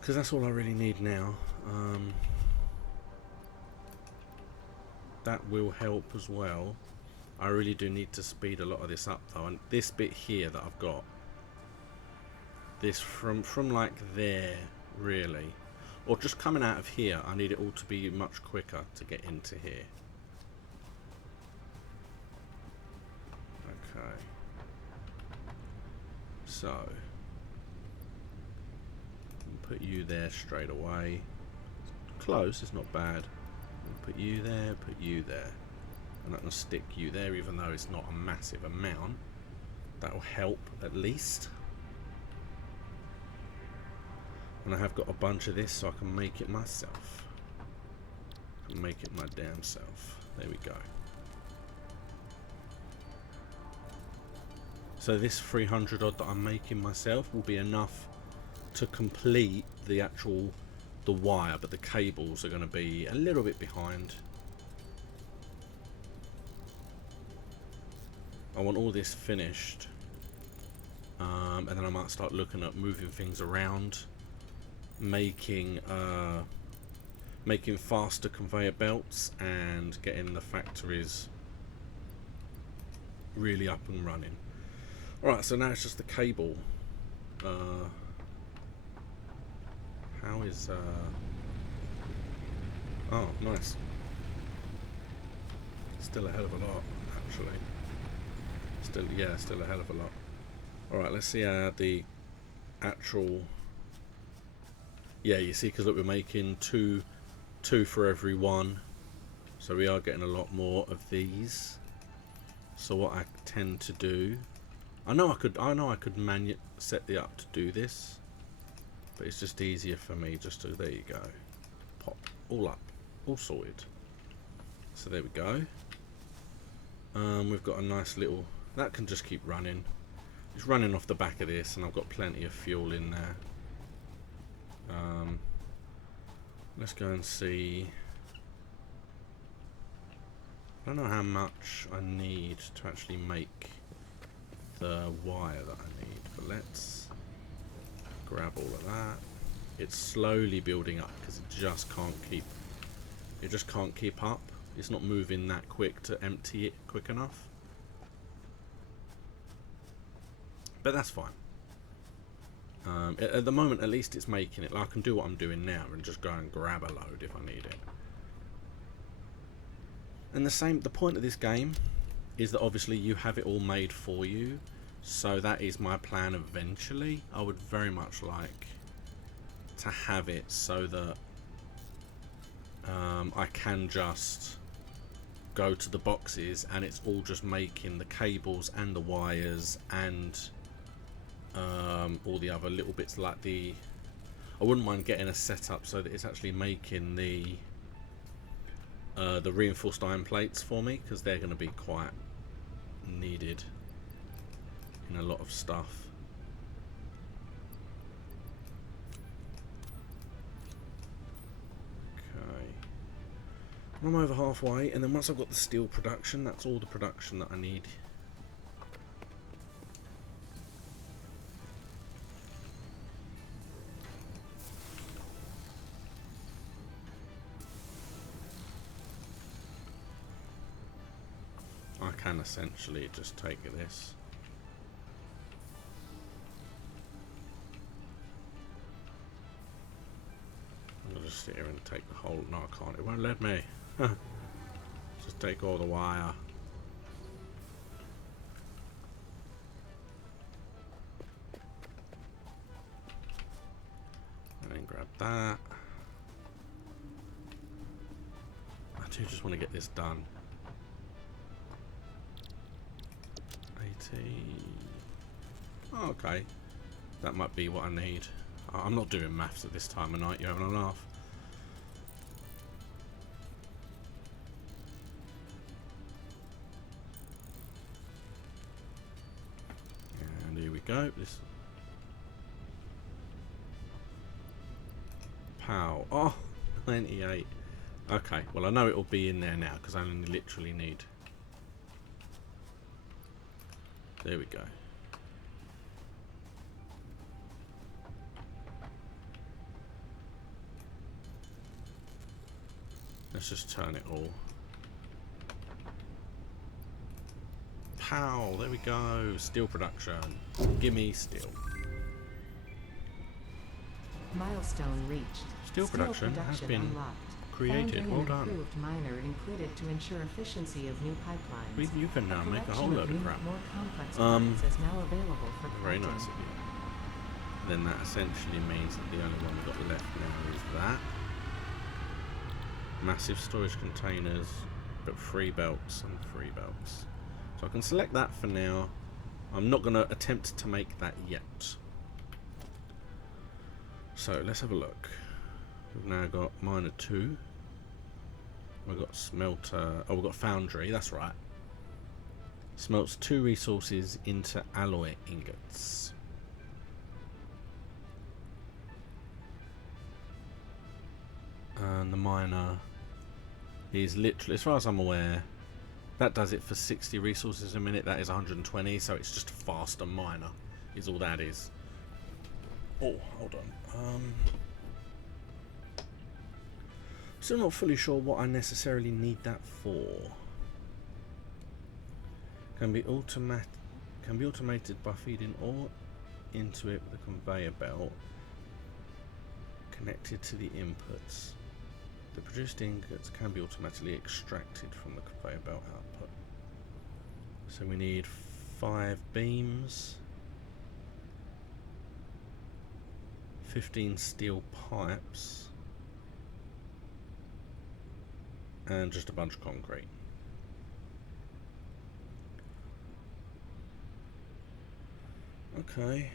Because that's all I really need now. That will help as well. I really do need to speed a lot of this up though, and this bit here that I've got, this from like there really, or just coming out of here, I need it all to be much quicker to get into here. Okay, so put you there straight away. Close, it's not bad. We'll put you there, put you there. I'm not going to stick you there, even though it's not a massive amount. That will help, at least. And I have got a bunch of this, so I can make it myself. I can make it my damn self. There we go. So this 300 odd that I'm making myself will be enough to complete the wire, but the cables are going to be a little bit behind. I want all this finished, and then I might start looking at moving things around, making faster conveyor belts and getting the factories really up and running. Alright, so now it's just the cable. How is oh, nice. Still a hell of a lot, actually. Still a hell of a lot. Alright, let's see the actual... Yeah, you see, because look, we're making two for every one. So we are getting a lot more of these. So what I tend to do... I know I could set the up to do this. But it's just easier for me just to... There you go. Pop. All up. All sorted. So there we go. We've got a nice little... That can just keep running. It's running off the back of this, and I've got plenty of fuel in there. Let's go and see. I don't know how much I need to actually make the wire that I need, but let's grab all of that. It's slowly building up because it just can't keep up. It's not moving that quick to empty it quick enough. But that's fine. At the moment, at least it's making it. Like, I can do what I'm doing now and just go and grab a load if I need it. And the point of this game is that obviously you have it all made for you. So that is my plan eventually. I would very much like to have it so that I can just go to the boxes and it's all just making the cables and the wires and all the other little bits like the... I wouldn't mind getting a setup so that it's actually making the reinforced iron plates for me, because they're going to be quite needed in a lot of stuff. Okay. I'm over halfway, and then once I've got the steel production, that's all the production that I need. I can essentially just take this. I'm gonna just sit here and take the whole... No, I can't. It won't let me. Just take all the wire. And then grab that. I do just want to get this done. 80. Oh, okay. That might be what I need. I'm not doing maths at this time of night. You're having a laugh. And here we go. This. Pow. Oh, 98. Okay. Well, I know it will be in there now because I only literally need... There we go. Let's just turn it all. Pow! There we go. Steel production. Gimme steel. Milestone reached. Steel production has been unlocked. created. Well done. Improved miner included to ensure efficiency of new pipelines. You can now make a whole load of crap. More complex parts is now available for Very crafting. nice of you. then that essentially means that the only one we've got left now is that. Massive storage containers, but 3 belts and 3 belts. So I can select that for now. I'm not going to attempt to make that yet. So let's have a look. We've now got miner 2. We've got smelter. Oh, we've got foundry. That's right. Smelts 2 resources into alloy ingots. And the miner is literally, as far as I'm aware, that does it for 60 resources a minute. That is 120, so it's just a faster miner, is all that is. Oh, hold on. Still not fully sure what I necessarily need that for. Can be automated by feeding ore into it with a conveyor belt connected to the inputs. The produced ingots can be automatically extracted from the conveyor belt output. So we need 5 beams, 15 steel pipes, and just a bunch of concrete. Okay.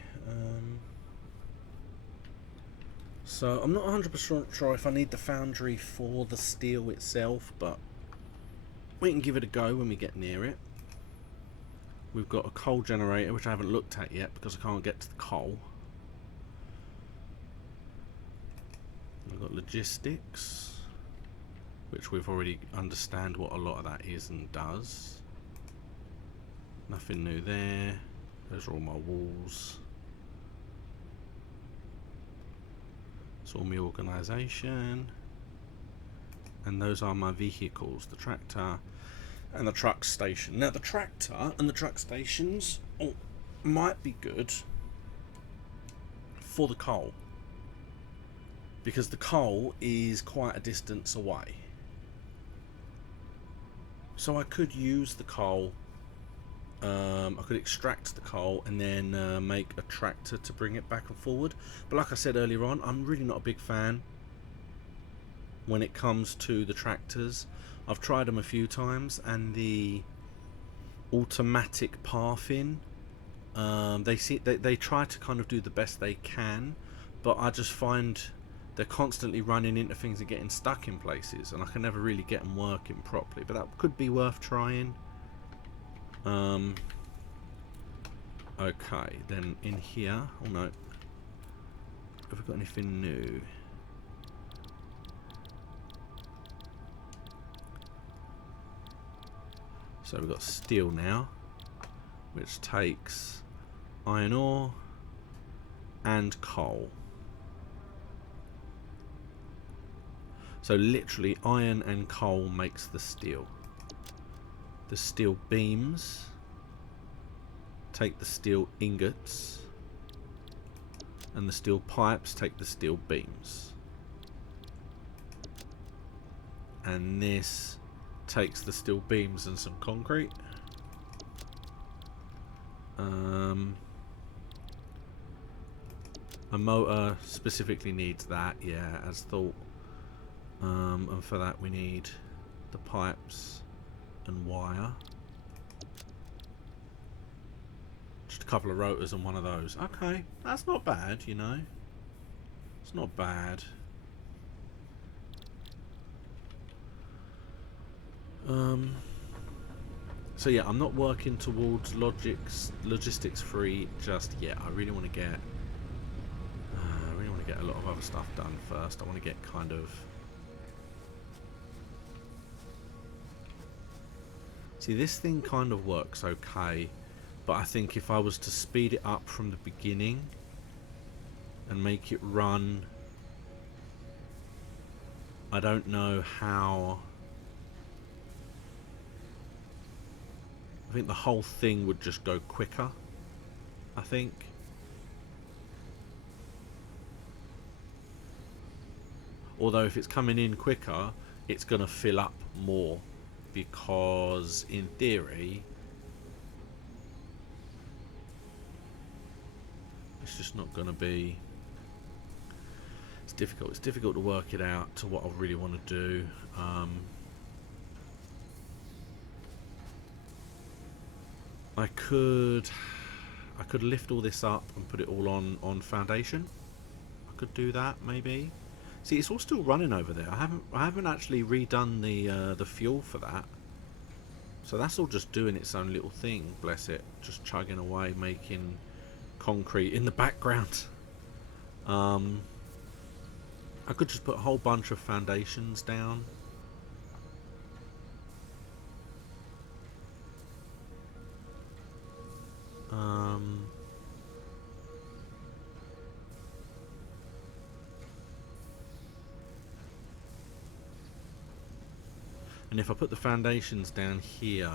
So I'm not 100% sure if I need the foundry for the steel itself, but we can give it a go when we get near it. We've got a coal generator, which I haven't looked at yet because I can't get to the coal. We've got logistics, which we've already understand what a lot of that is and does. Nothing new there. Those are all my walls. It's all my organisation. And those are my vehicles, the tractor and the truck station. Now the tractor and the truck stations might be good for the coal, because the coal is quite a distance away. So I could use the coal, I could extract the coal and then make a tractor to bring it back and forward. But like I said earlier on, I'm really not a big fan when it comes to the tractors. I've tried them a few times, and the automatic pathing, they try to kind of do the best they can, but I just find they're constantly running into things and getting stuck in places, and I can never really get them working properly. But that could be worth trying. Okay, then in here, oh no, have we got anything new? So we've got steel now, which takes iron ore and coal. So literally iron and coal makes the steel. The steel beams take the steel ingots, and the steel pipes take the steel beams. And this takes the steel beams and some concrete. A motor specifically needs that, yeah, as thought. And for that we need the pipes and wire. Just a couple of rotors and one of those. Okay, that's not bad, you know. It's not bad. So yeah, I'm not working towards logistics free just yet. I really want to get a lot of other stuff done first. I want to get kind of, see, this thing kind of works okay, but I think if I was to speed it up from the beginning and make it run, I don't know how. I think the whole thing would just go quicker, I think. Although if it's coming in quicker, it's going to fill up more, because in theory It's just not going to be... It's difficult. It's difficult to work it out to what I really want to do. I could lift all this up and put it all on foundation. I could do that maybe. See, it's all still running over there. I haven't actually redone the fuel for that. So that's all just doing its own little thing. Bless it, just chugging away, making concrete in the background. I could just put a whole bunch of foundations down. And if I put the foundations down here...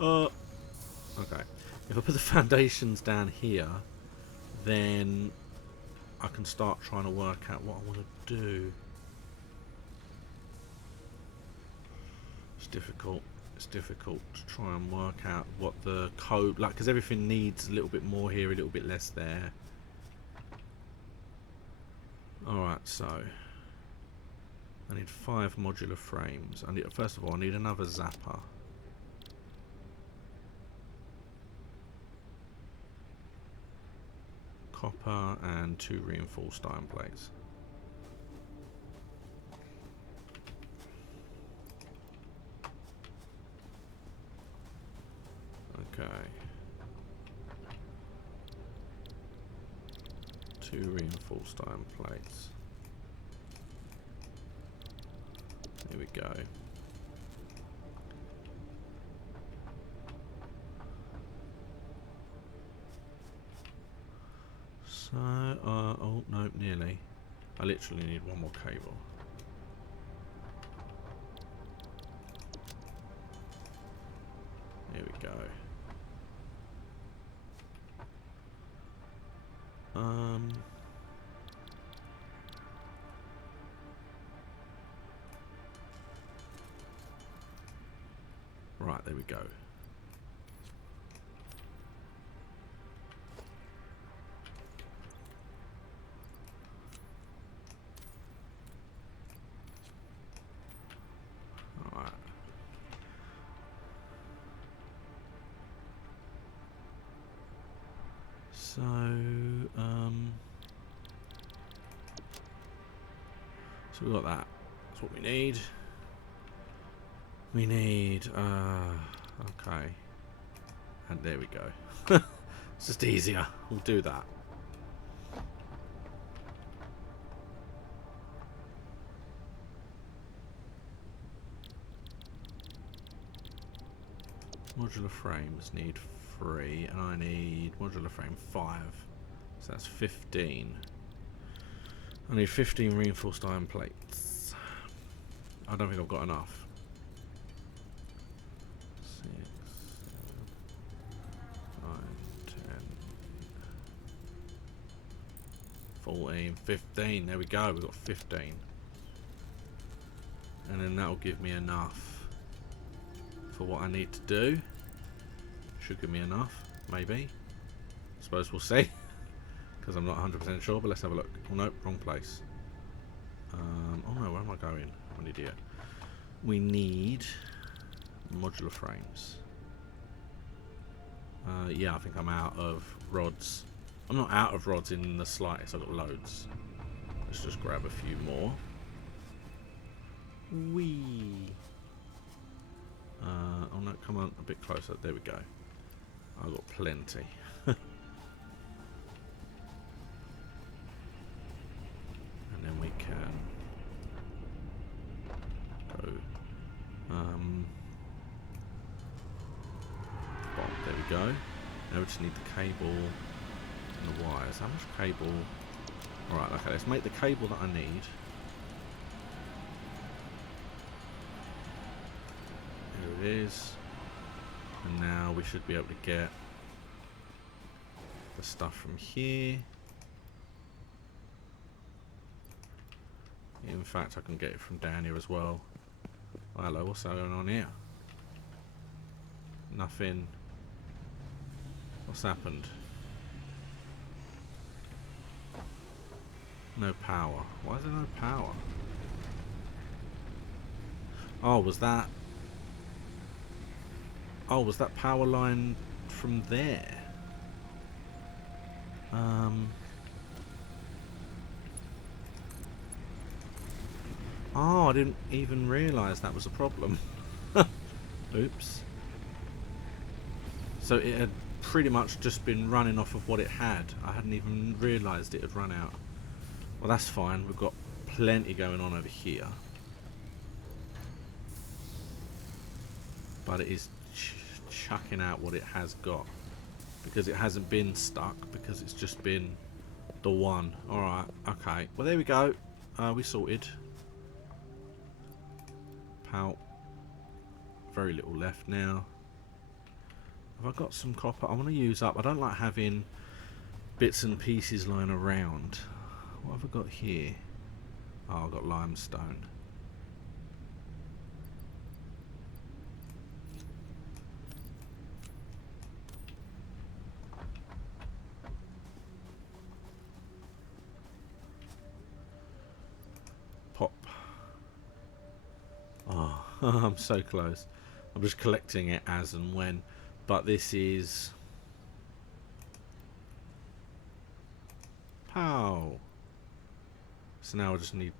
okay. If I put the foundations down here, then I can start trying to work out what I want to do. It's difficult. It's difficult to try and work out what the code... Like, because everything needs a little bit more here, a little bit less there. Alright, so... I need 5 modular frames. I need, first of all, I need another zapper. Copper and 2 reinforced iron plates. Okay. 2 reinforced iron plates. Here we go. So, oh, no, nearly. I literally need one more cable. Here we go. Right, there we go. Alright. So, so we got that. That's what we need. We need, okay. And there we go. It's just easier. We'll do that. Modular frames need 3, and I need modular frame 5. So that's 15. I need 15 reinforced iron plates. I don't think I've got enough. 6, 7, 9, 10, 14, 15. There we go. We've got 15. And then that'll give me enough for what I need to do. Should give me enough, maybe. I suppose we'll see. Because I'm not 100% sure, but let's have a look. Oh no, wrong place. Oh no, where am I going? I'm an idiot. We need modular frames. Yeah, I think I'm out of rods. I'm not out of rods in the slightest. I've got loads. Let's just grab a few more. Whee! Oh no, come on, a bit closer. There we go. I've got plenty. And then we can go Bob, there we go. Now we just need the cable and the wires. How much cable? Alright, okay, let's make the cable that I need. Here it is. And now we should be able to get the stuff from here. In fact, I can get it from down here as well. Oh, hello, what's going on here? Nothing. What's happened? No power. Why is there no power? Oh, was that... Oh, was that power line from there? Oh, I didn't even realise that was a problem. Oops. So it had pretty much just been running off of what it had. I hadn't even realised it had run out. Well, that's fine. We've got plenty going on over here. But it is chucking out what it has got. Because it hasn't been stuck. Because it's just been the one. Alright, okay. Well, there we go. We sorted. Pow. Very little left now. Have I got some copper? I want to use up. I don't like having bits and pieces lying around. What have I got here? Oh, I've got limestone. Pop. Oh, I'm so close. I'm just collecting it as and when. But this is... Pow. So now I just need...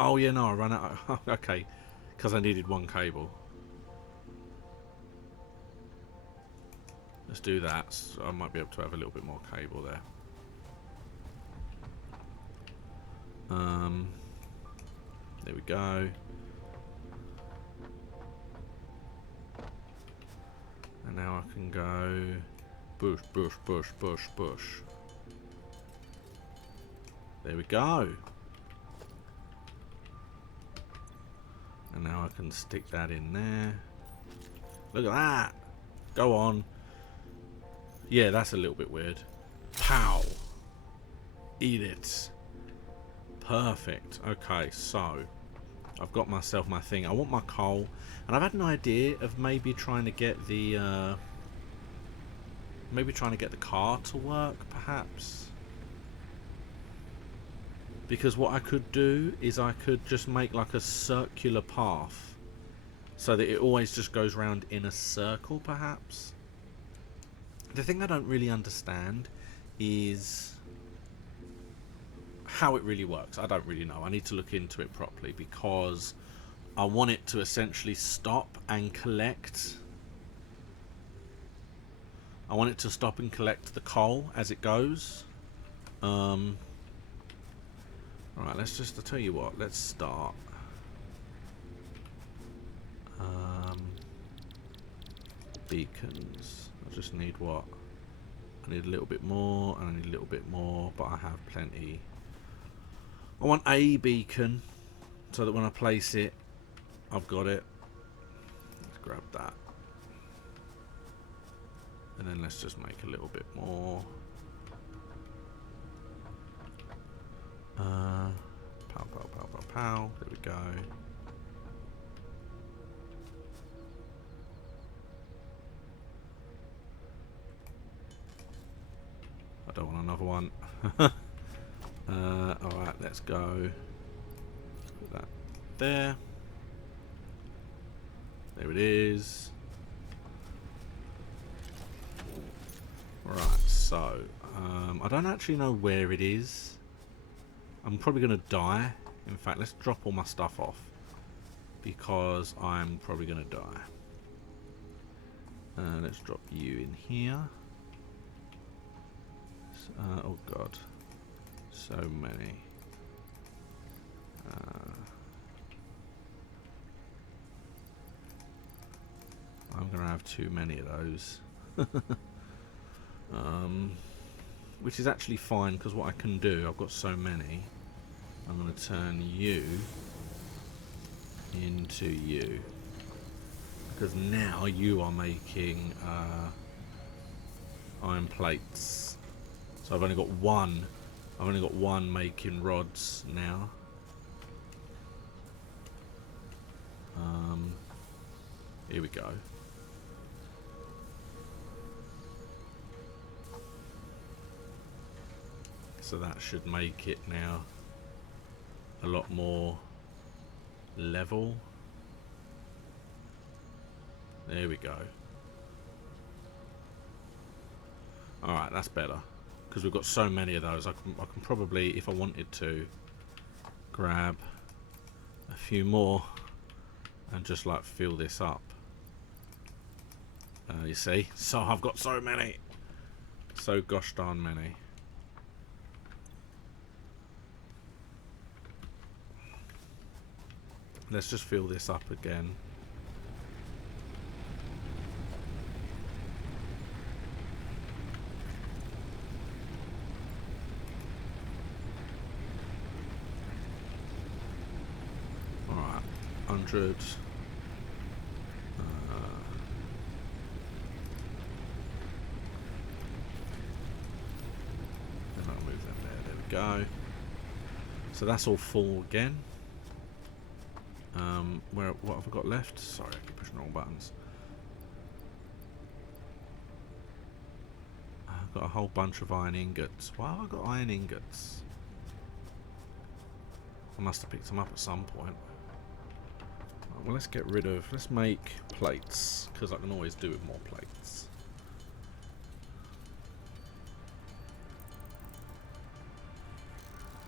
Oh, yeah, no, I ran out. Okay. Because I needed one cable. Let's do that. So I might be able to have a little bit more cable there. There we go. And now I can go bush, bush, bush, bush, bush. There we go. And now I can stick that in there. Look at that. Go on. Yeah, that's a little bit weird. Pow. Eat it. Perfect. Okay, so I've got myself my thing. I want my coal. And I've had an idea of maybe trying to get the car to work, perhaps. Because what I could do is I could just make like a circular path so that it always just goes round in a circle, perhaps. The thing I don't really understand is how it really works. I don't really know. I need to look into it properly because I want it to essentially stop and collect. I want it to stop and collect the coal as it goes. Alright, let's just, I'll tell you what, let's start. Beacons. I just need what? I need a little bit more, and I need a little bit more, but I have plenty. I want a beacon, so that when I place it, I've got it. Let's grab that. And then let's just make a little bit more. Pow, pow, pow, pow, pow. There we go. I don't want another one. Alright, let's go. Put that there. There it is. Right, so I don't actually know where it is. I'm probably going to die. In fact, let's drop all my stuff off because I'm probably going to die. Let's drop you in here. Oh god, so many. I'm going to have too many of those. Which is actually fine because what I can do, I've got so many, I'm going to turn you into you. Because now you are making iron plates. So I've only got one. I've only got one making rods now. Here we go. So that should make it now a lot more level. There we go. Alright, that's better. Because we've got so many of those. I can probably, if I wanted to, grab a few more and just like fill this up. You see? So I've got so many. So gosh darn many. Let's just fill this up again. Alright, 100. Then I'll move them there. There we go. So that's all full again. What have I got left? Sorry, I keep pushing the wrong buttons. I've got a whole bunch of iron ingots. Why have I got iron ingots? I must have picked them up at some point. Well, let's get rid of... Let's make plates, because I can always do with more plates.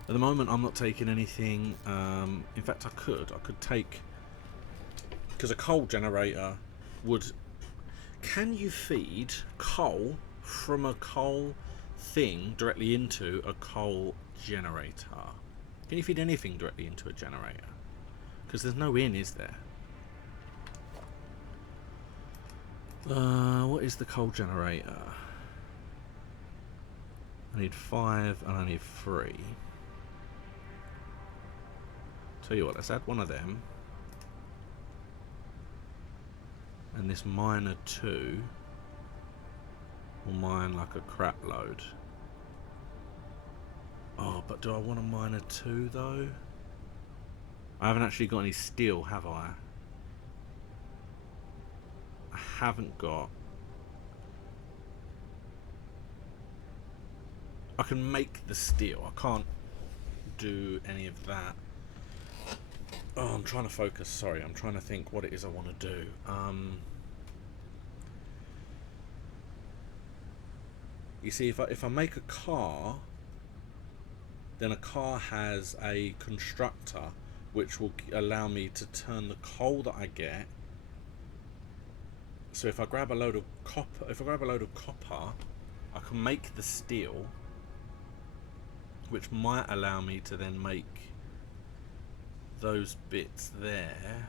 At the moment, I'm not taking anything. In fact, I could take... Because a coal generator would... Can you feed coal from a coal thing directly into a coal generator? Can you feed anything directly into a generator? Because there's no in, is there? What is the coal generator? I need 5 and I need 3. Tell you what, let's add one of them. And this miner 2 will mine like a crap load. Oh, but do I want a miner 2 though? I haven't actually got any steel, have I? I haven't got... I can make the steel. I can't do any of that. Oh, I'm trying to focus. Sorry, I'm trying to think what it is I want to do. You see, if I make a car, then a car has a constructor which will allow me to turn the coal that I get. So if I grab a load of copper, I can make the steel, which might allow me to then make those bits there.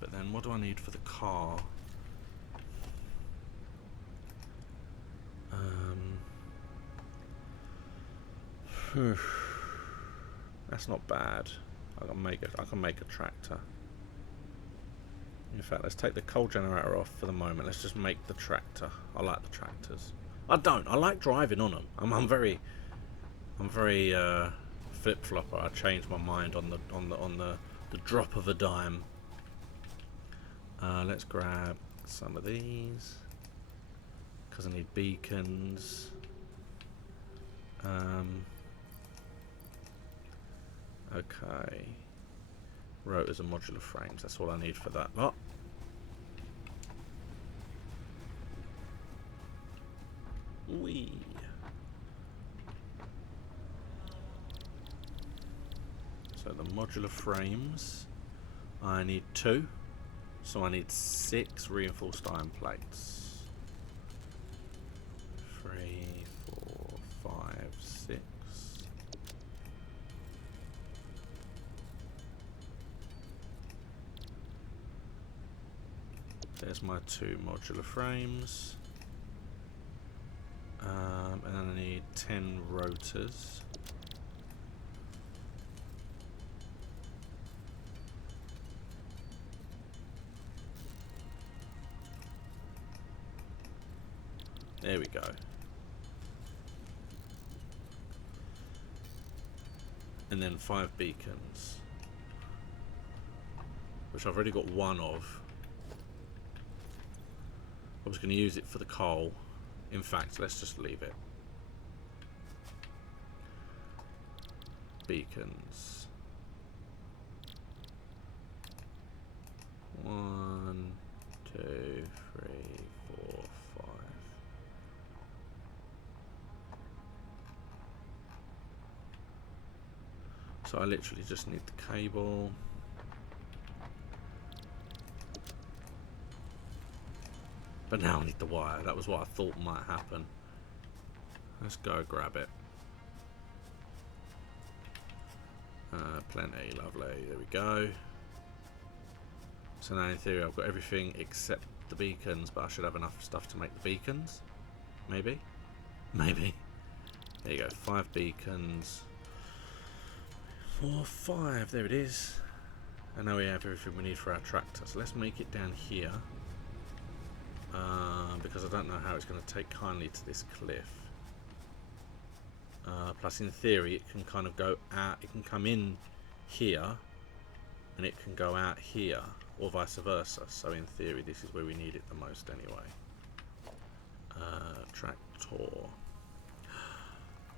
But then what do I need for the car? That's not bad. I can make a tractor. In fact, let's take the coal generator off for the moment. Let's just make the tractor. I like the tractors. I like driving on them. I'm very flip flopper. I change my mind on the drop of a dime. Let's grab some of these because I need beacons. Okay. Rotors and modular frames. That's all I need for that lot. Whee. So the modular frames, I need 2. So I need 6 reinforced iron plates. 3, 4, 5, 6. There's my 2 modular frames. And then I need 10 rotors. There we go. And then 5 beacons, which I've already got 1 of. I was going to use it for the coal. In fact, let's just leave it. Beacons. 1, 2, 3, 4, 5. So I literally just need the cable. But now I need the wire. That was what I thought might happen. Let's go grab it. Plenty, lovely. There we go. So now in theory I've got everything except the beacons, but I should have enough stuff to make the beacons. Maybe? Maybe. There you go, 5 beacons. 4, 5, there it is. And now we have everything we need for our tractor. So let's make it down here. Because I don't know how it's going to take kindly to this cliff. Plus in theory it can kind of go out, it can come in here and it can go out here, or vice versa. So in theory this is where we need it the most anyway. Tractor.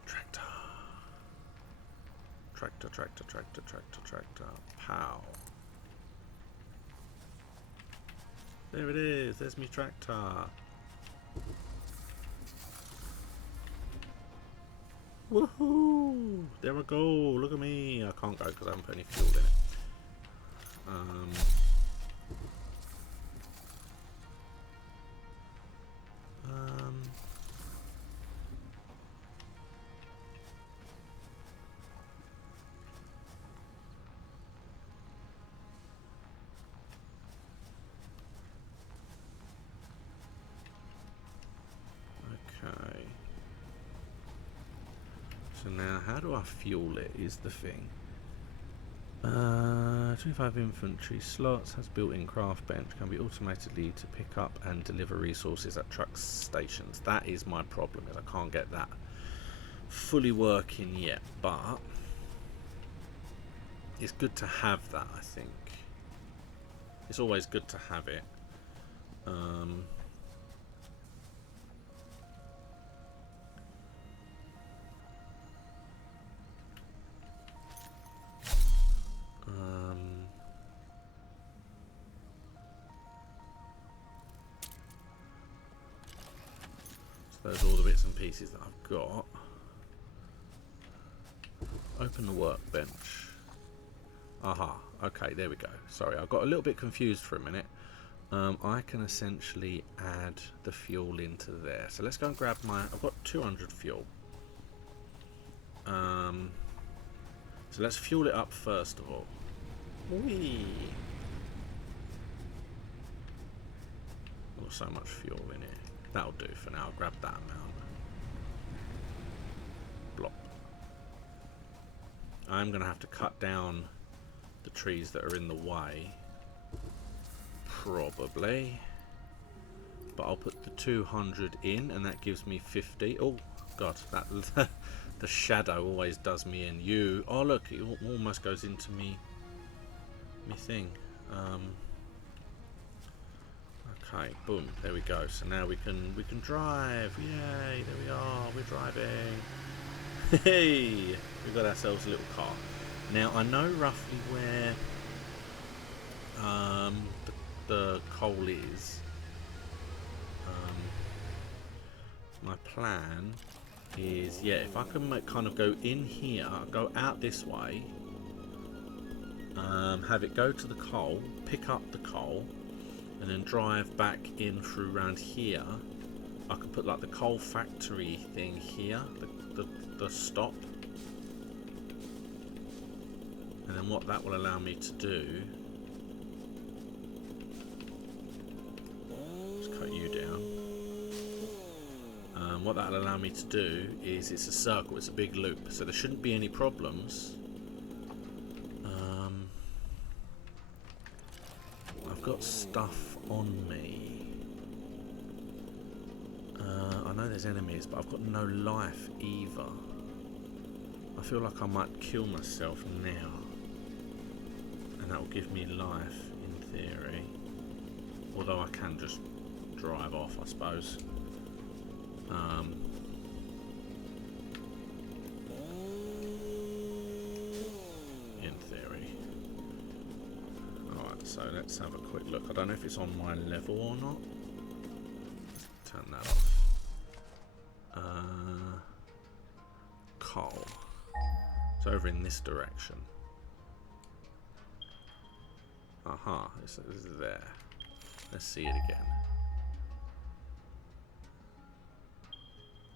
Tractor. Pow. There it is, there's me tractor. Woohoo! There we go, look at me. I can't go because I haven't put any fuel in it. Okay. So now, how do I fuel it is the thing. 25 infantry slots, has built-in craft bench, can be automatically to pick up and deliver resources at truck stations. That is my problem, is I can't get that fully working yet, but it's good to have that, I think. It's always good to have it. So those are all the bits and pieces that I've got. Open the workbench. Aha, okay, there we go. Sorry, I got a little bit confused for a minute. I can essentially add the fuel into there. So let's go and grab my... I've got 200 fuel. So let's fuel it up first of all. Whee! Got so much fuel in it. That'll do for now. I'll grab that amount. Blop. I'm going to have to cut down the trees that are in the way. Probably. But I'll put the 200 in and that gives me 50. Oh, God. That the shadow always does me in. You. Oh, look. It almost goes into me thing. Okay, boom, there we go. So now we can drive. Yay, there we are. We're driving. Hey, we've got ourselves a little car. Now I know roughly where the coal is. My plan is, yeah, if I can kind of go in here, go out this way, have it go to the coal, pick up the coal, and then drive back in through around here. I could put like the coal factory thing here, the stop, and then what that will allow me to do, let's cut you down. What that will allow me to do is, it's a circle, it's a big loop, so there shouldn't be any problems. I've got stuff on me. I know there's enemies, but I've got no life either. I feel like I might kill myself now, and that will give me life in theory. Although I can just drive off, I suppose. In theory. Alright, so let's have a quick look. I don't know if it's on my level or not. Turn that off. Coal. It's over in this direction. Aha, it's there. Let's see it again.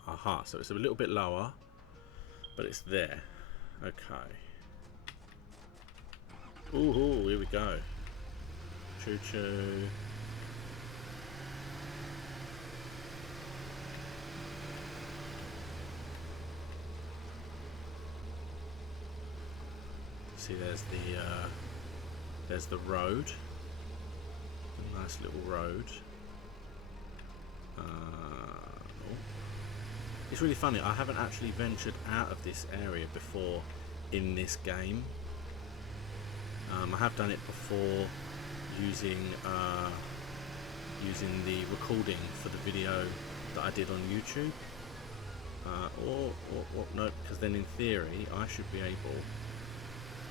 Aha, so it's a little bit lower, but it's there. Okay. Ooh, here we go. Choo choo. See, there's the road. A nice little road. It's really funny. I haven't actually ventured out of this area before in this game. I have done it before using the recording for the video that I did on YouTube. Or no, because then in theory I should be able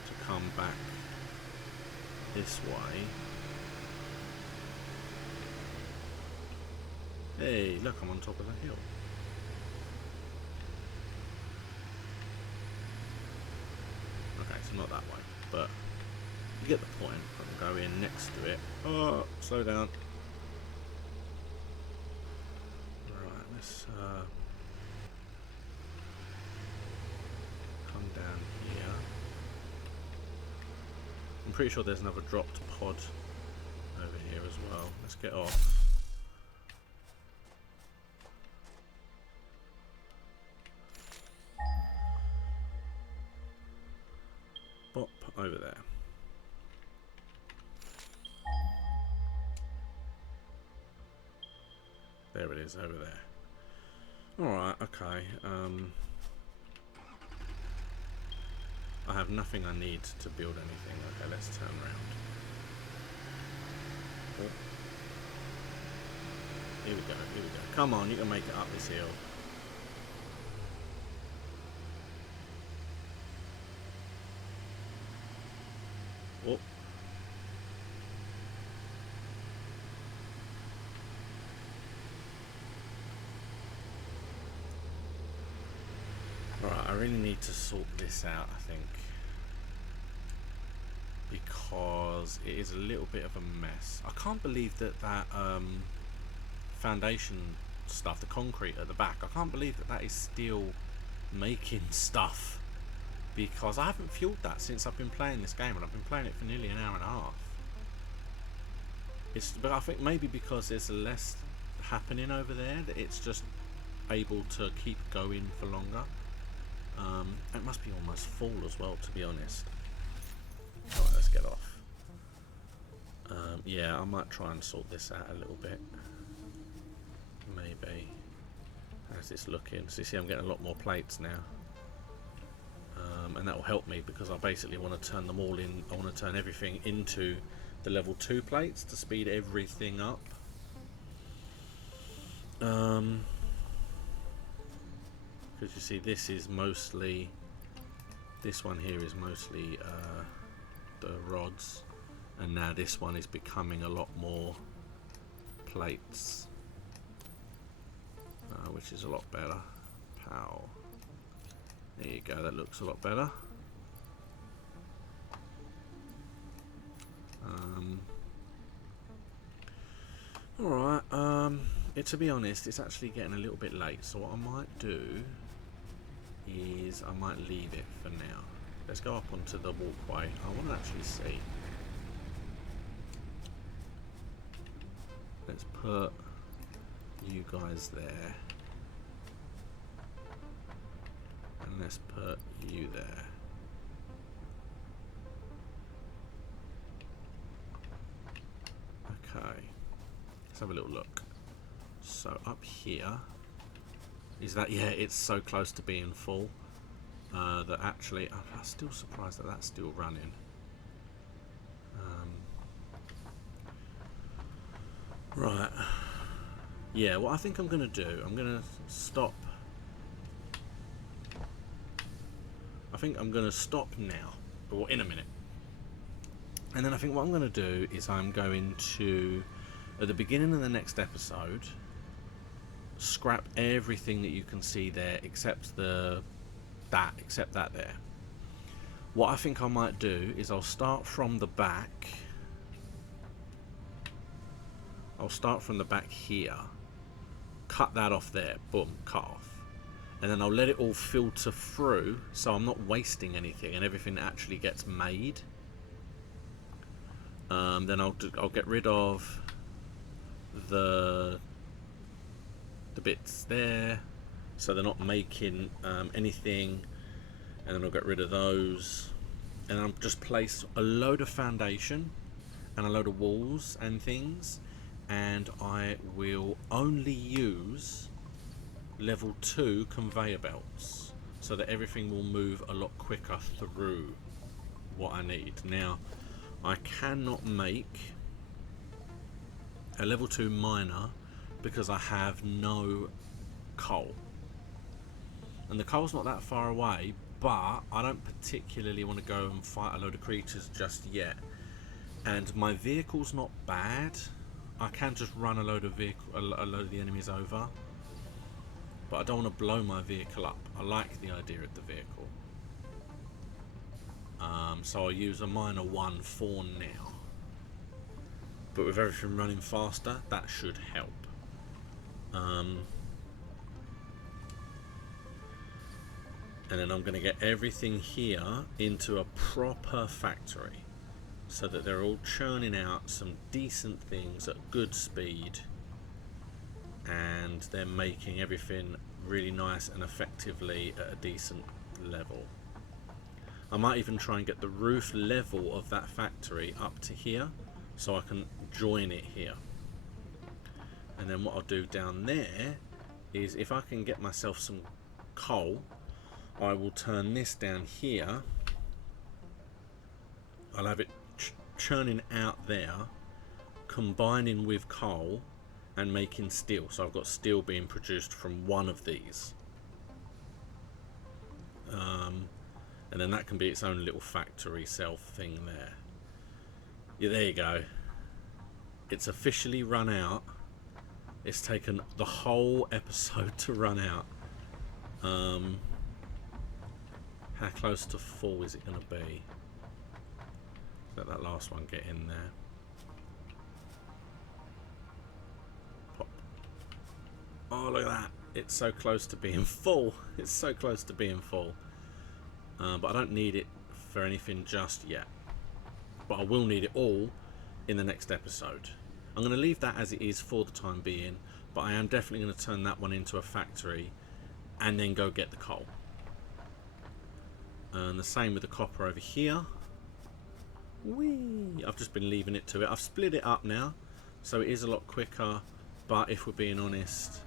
to come back this way. Hey, look, I'm on top of the hill. Okay, so not that way, but you get the point. I can go in next to it. Oh, slow down. Right, let's come down here. I'm pretty sure there's another dropped pod over here as well. Let's get off. Bop over there. There it is, over there. Alright, okay. I have nothing I need to build anything. Okay, let's turn around. Oh. Here we go, here we go. Come on, you can make it up this hill. Oh. Right, I really need to sort this out, I think, because it is a little bit of a mess. I can't believe that foundation stuff, the concrete at the back, I can't believe that is still making stuff, because I haven't fueled that since I've been playing this game, and I've been playing it for nearly an hour and a half. But I think maybe because there's less happening over there, that it's just able to keep going for longer. It must be almost full as well, to be honest. Alright, let's get off. Yeah, I might try and sort this out a little bit. Maybe. How's this looking? So you see I'm getting a lot more plates now. And that will help me, because I basically want to turn them all in. I want to turn everything into the level 2 plates to speed everything up. Because you see, this is mostly, this one here is mostly the rods, and now this one is becoming a lot more plates, which is a lot better. Pow. There you go, that looks a lot better. Alright, to be honest, it's actually getting a little bit late, so what I might do is I might leave it for now. Let's go up onto the walkway. I want to actually see. Let's put you guys there. And let's put you there. Okay. Let's have a little look. So up here, is that, yeah, it's so close to being full that actually, I'm still surprised that that's still running. Right, Yeah, what I think I'm going to do, I'm going to stop. I think I'm going to stop now, or in a minute. And then I think what I'm going to do is I'm going to, at the beginning of the next episode, scrap everything that you can see there except that there. What I think I might do is I'll start from the back. I'll start from the back here. Cut that off there. Boom, cut off. And then I'll let it all filter through so I'm not wasting anything and everything actually gets made. Then I'll get rid of the bits there so they're not making anything, and then I'll get rid of those, and I'll just place a load of foundation and a load of walls and things, and I will only use level 2 conveyor belts so that everything will move a lot quicker through what I need. Now I cannot make a level 2 miner because I have no coal, and the coal's not that far away, but I don't particularly want to go and fight a load of creatures just yet, and my vehicle's not bad. I can just run a load of the enemies over, but I don't want to blow my vehicle up. I like the idea of the vehicle. So I'll use a miner 1 for now, but with everything running faster, that should help. And then I'm going to get everything here into a proper factory so that they're all churning out some decent things at good speed, and they're making everything really nice and effectively at a decent level. I might even try and get the roof level of that factory up to here so I can join it here. And then what I'll do down there is, if I can get myself some coal, I will turn this down here. I'll have it churning out there, combining with coal and making steel. So I've got steel being produced from one of these. And then that can be its own little factory self thing there. Yeah, there you go. It's officially run out. It's taken the whole episode to run out. How close to full is it going to be? Let that last one get in there. Pop. Oh, look at that. It's so close to being full. It's so close to being full. But I don't need it for anything just yet. But I will need it all in the next episode. I'm going to leave that as it is for the time being, but I am definitely going to turn that one into a factory and then go get the coal. And the same with the copper over here. Whee! I've just been leaving it to it. I've split it up now, so it is a lot quicker, but if we're being honest,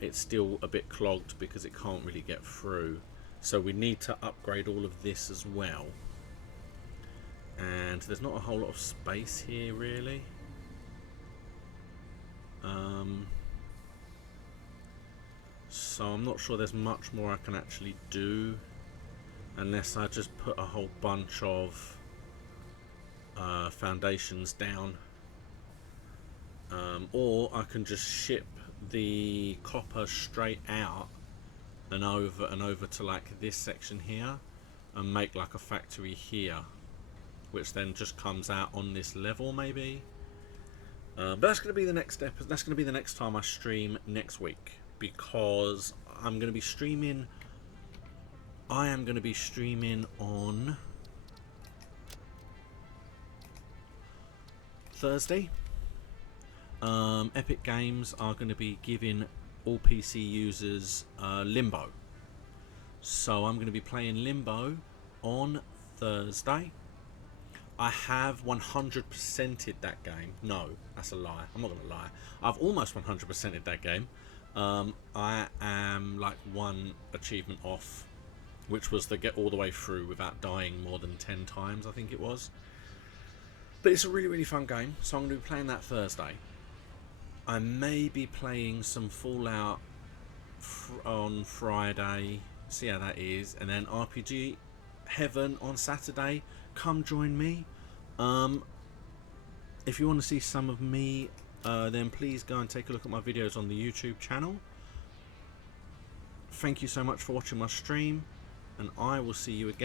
it's still a bit clogged because it can't really get through. So we need to upgrade all of this as well. And there's not a whole lot of space here really. So I'm not sure there's much more I can actually do unless I just put a whole bunch of foundations down, or I can just ship the copper straight out and over to like this section here and make like a factory here, which then just comes out on this level maybe. But that's going to be the next episode. That's going to be the next time I stream next week, because I'm going to be streaming. I am going to be streaming on Thursday. Epic Games are going to be giving all PC users Limbo. So I'm going to be playing Limbo on Thursday. I have 100%ed that game. No, that's a lie. I'm not going to lie. I've almost 100%ed that game. I am like one achievement off, which was to get all the way through without dying more than 10 times, I think it was. But it's a really, really fun game, so I'm going to be playing that Thursday. I may be playing some Fallout on Friday, see how that is, and then RPG Heaven on Saturday. Come join me. If you want to see some of me, then please go and take a look at my videos on the YouTube channel. Thank you so much for watching my stream, and I will see you again.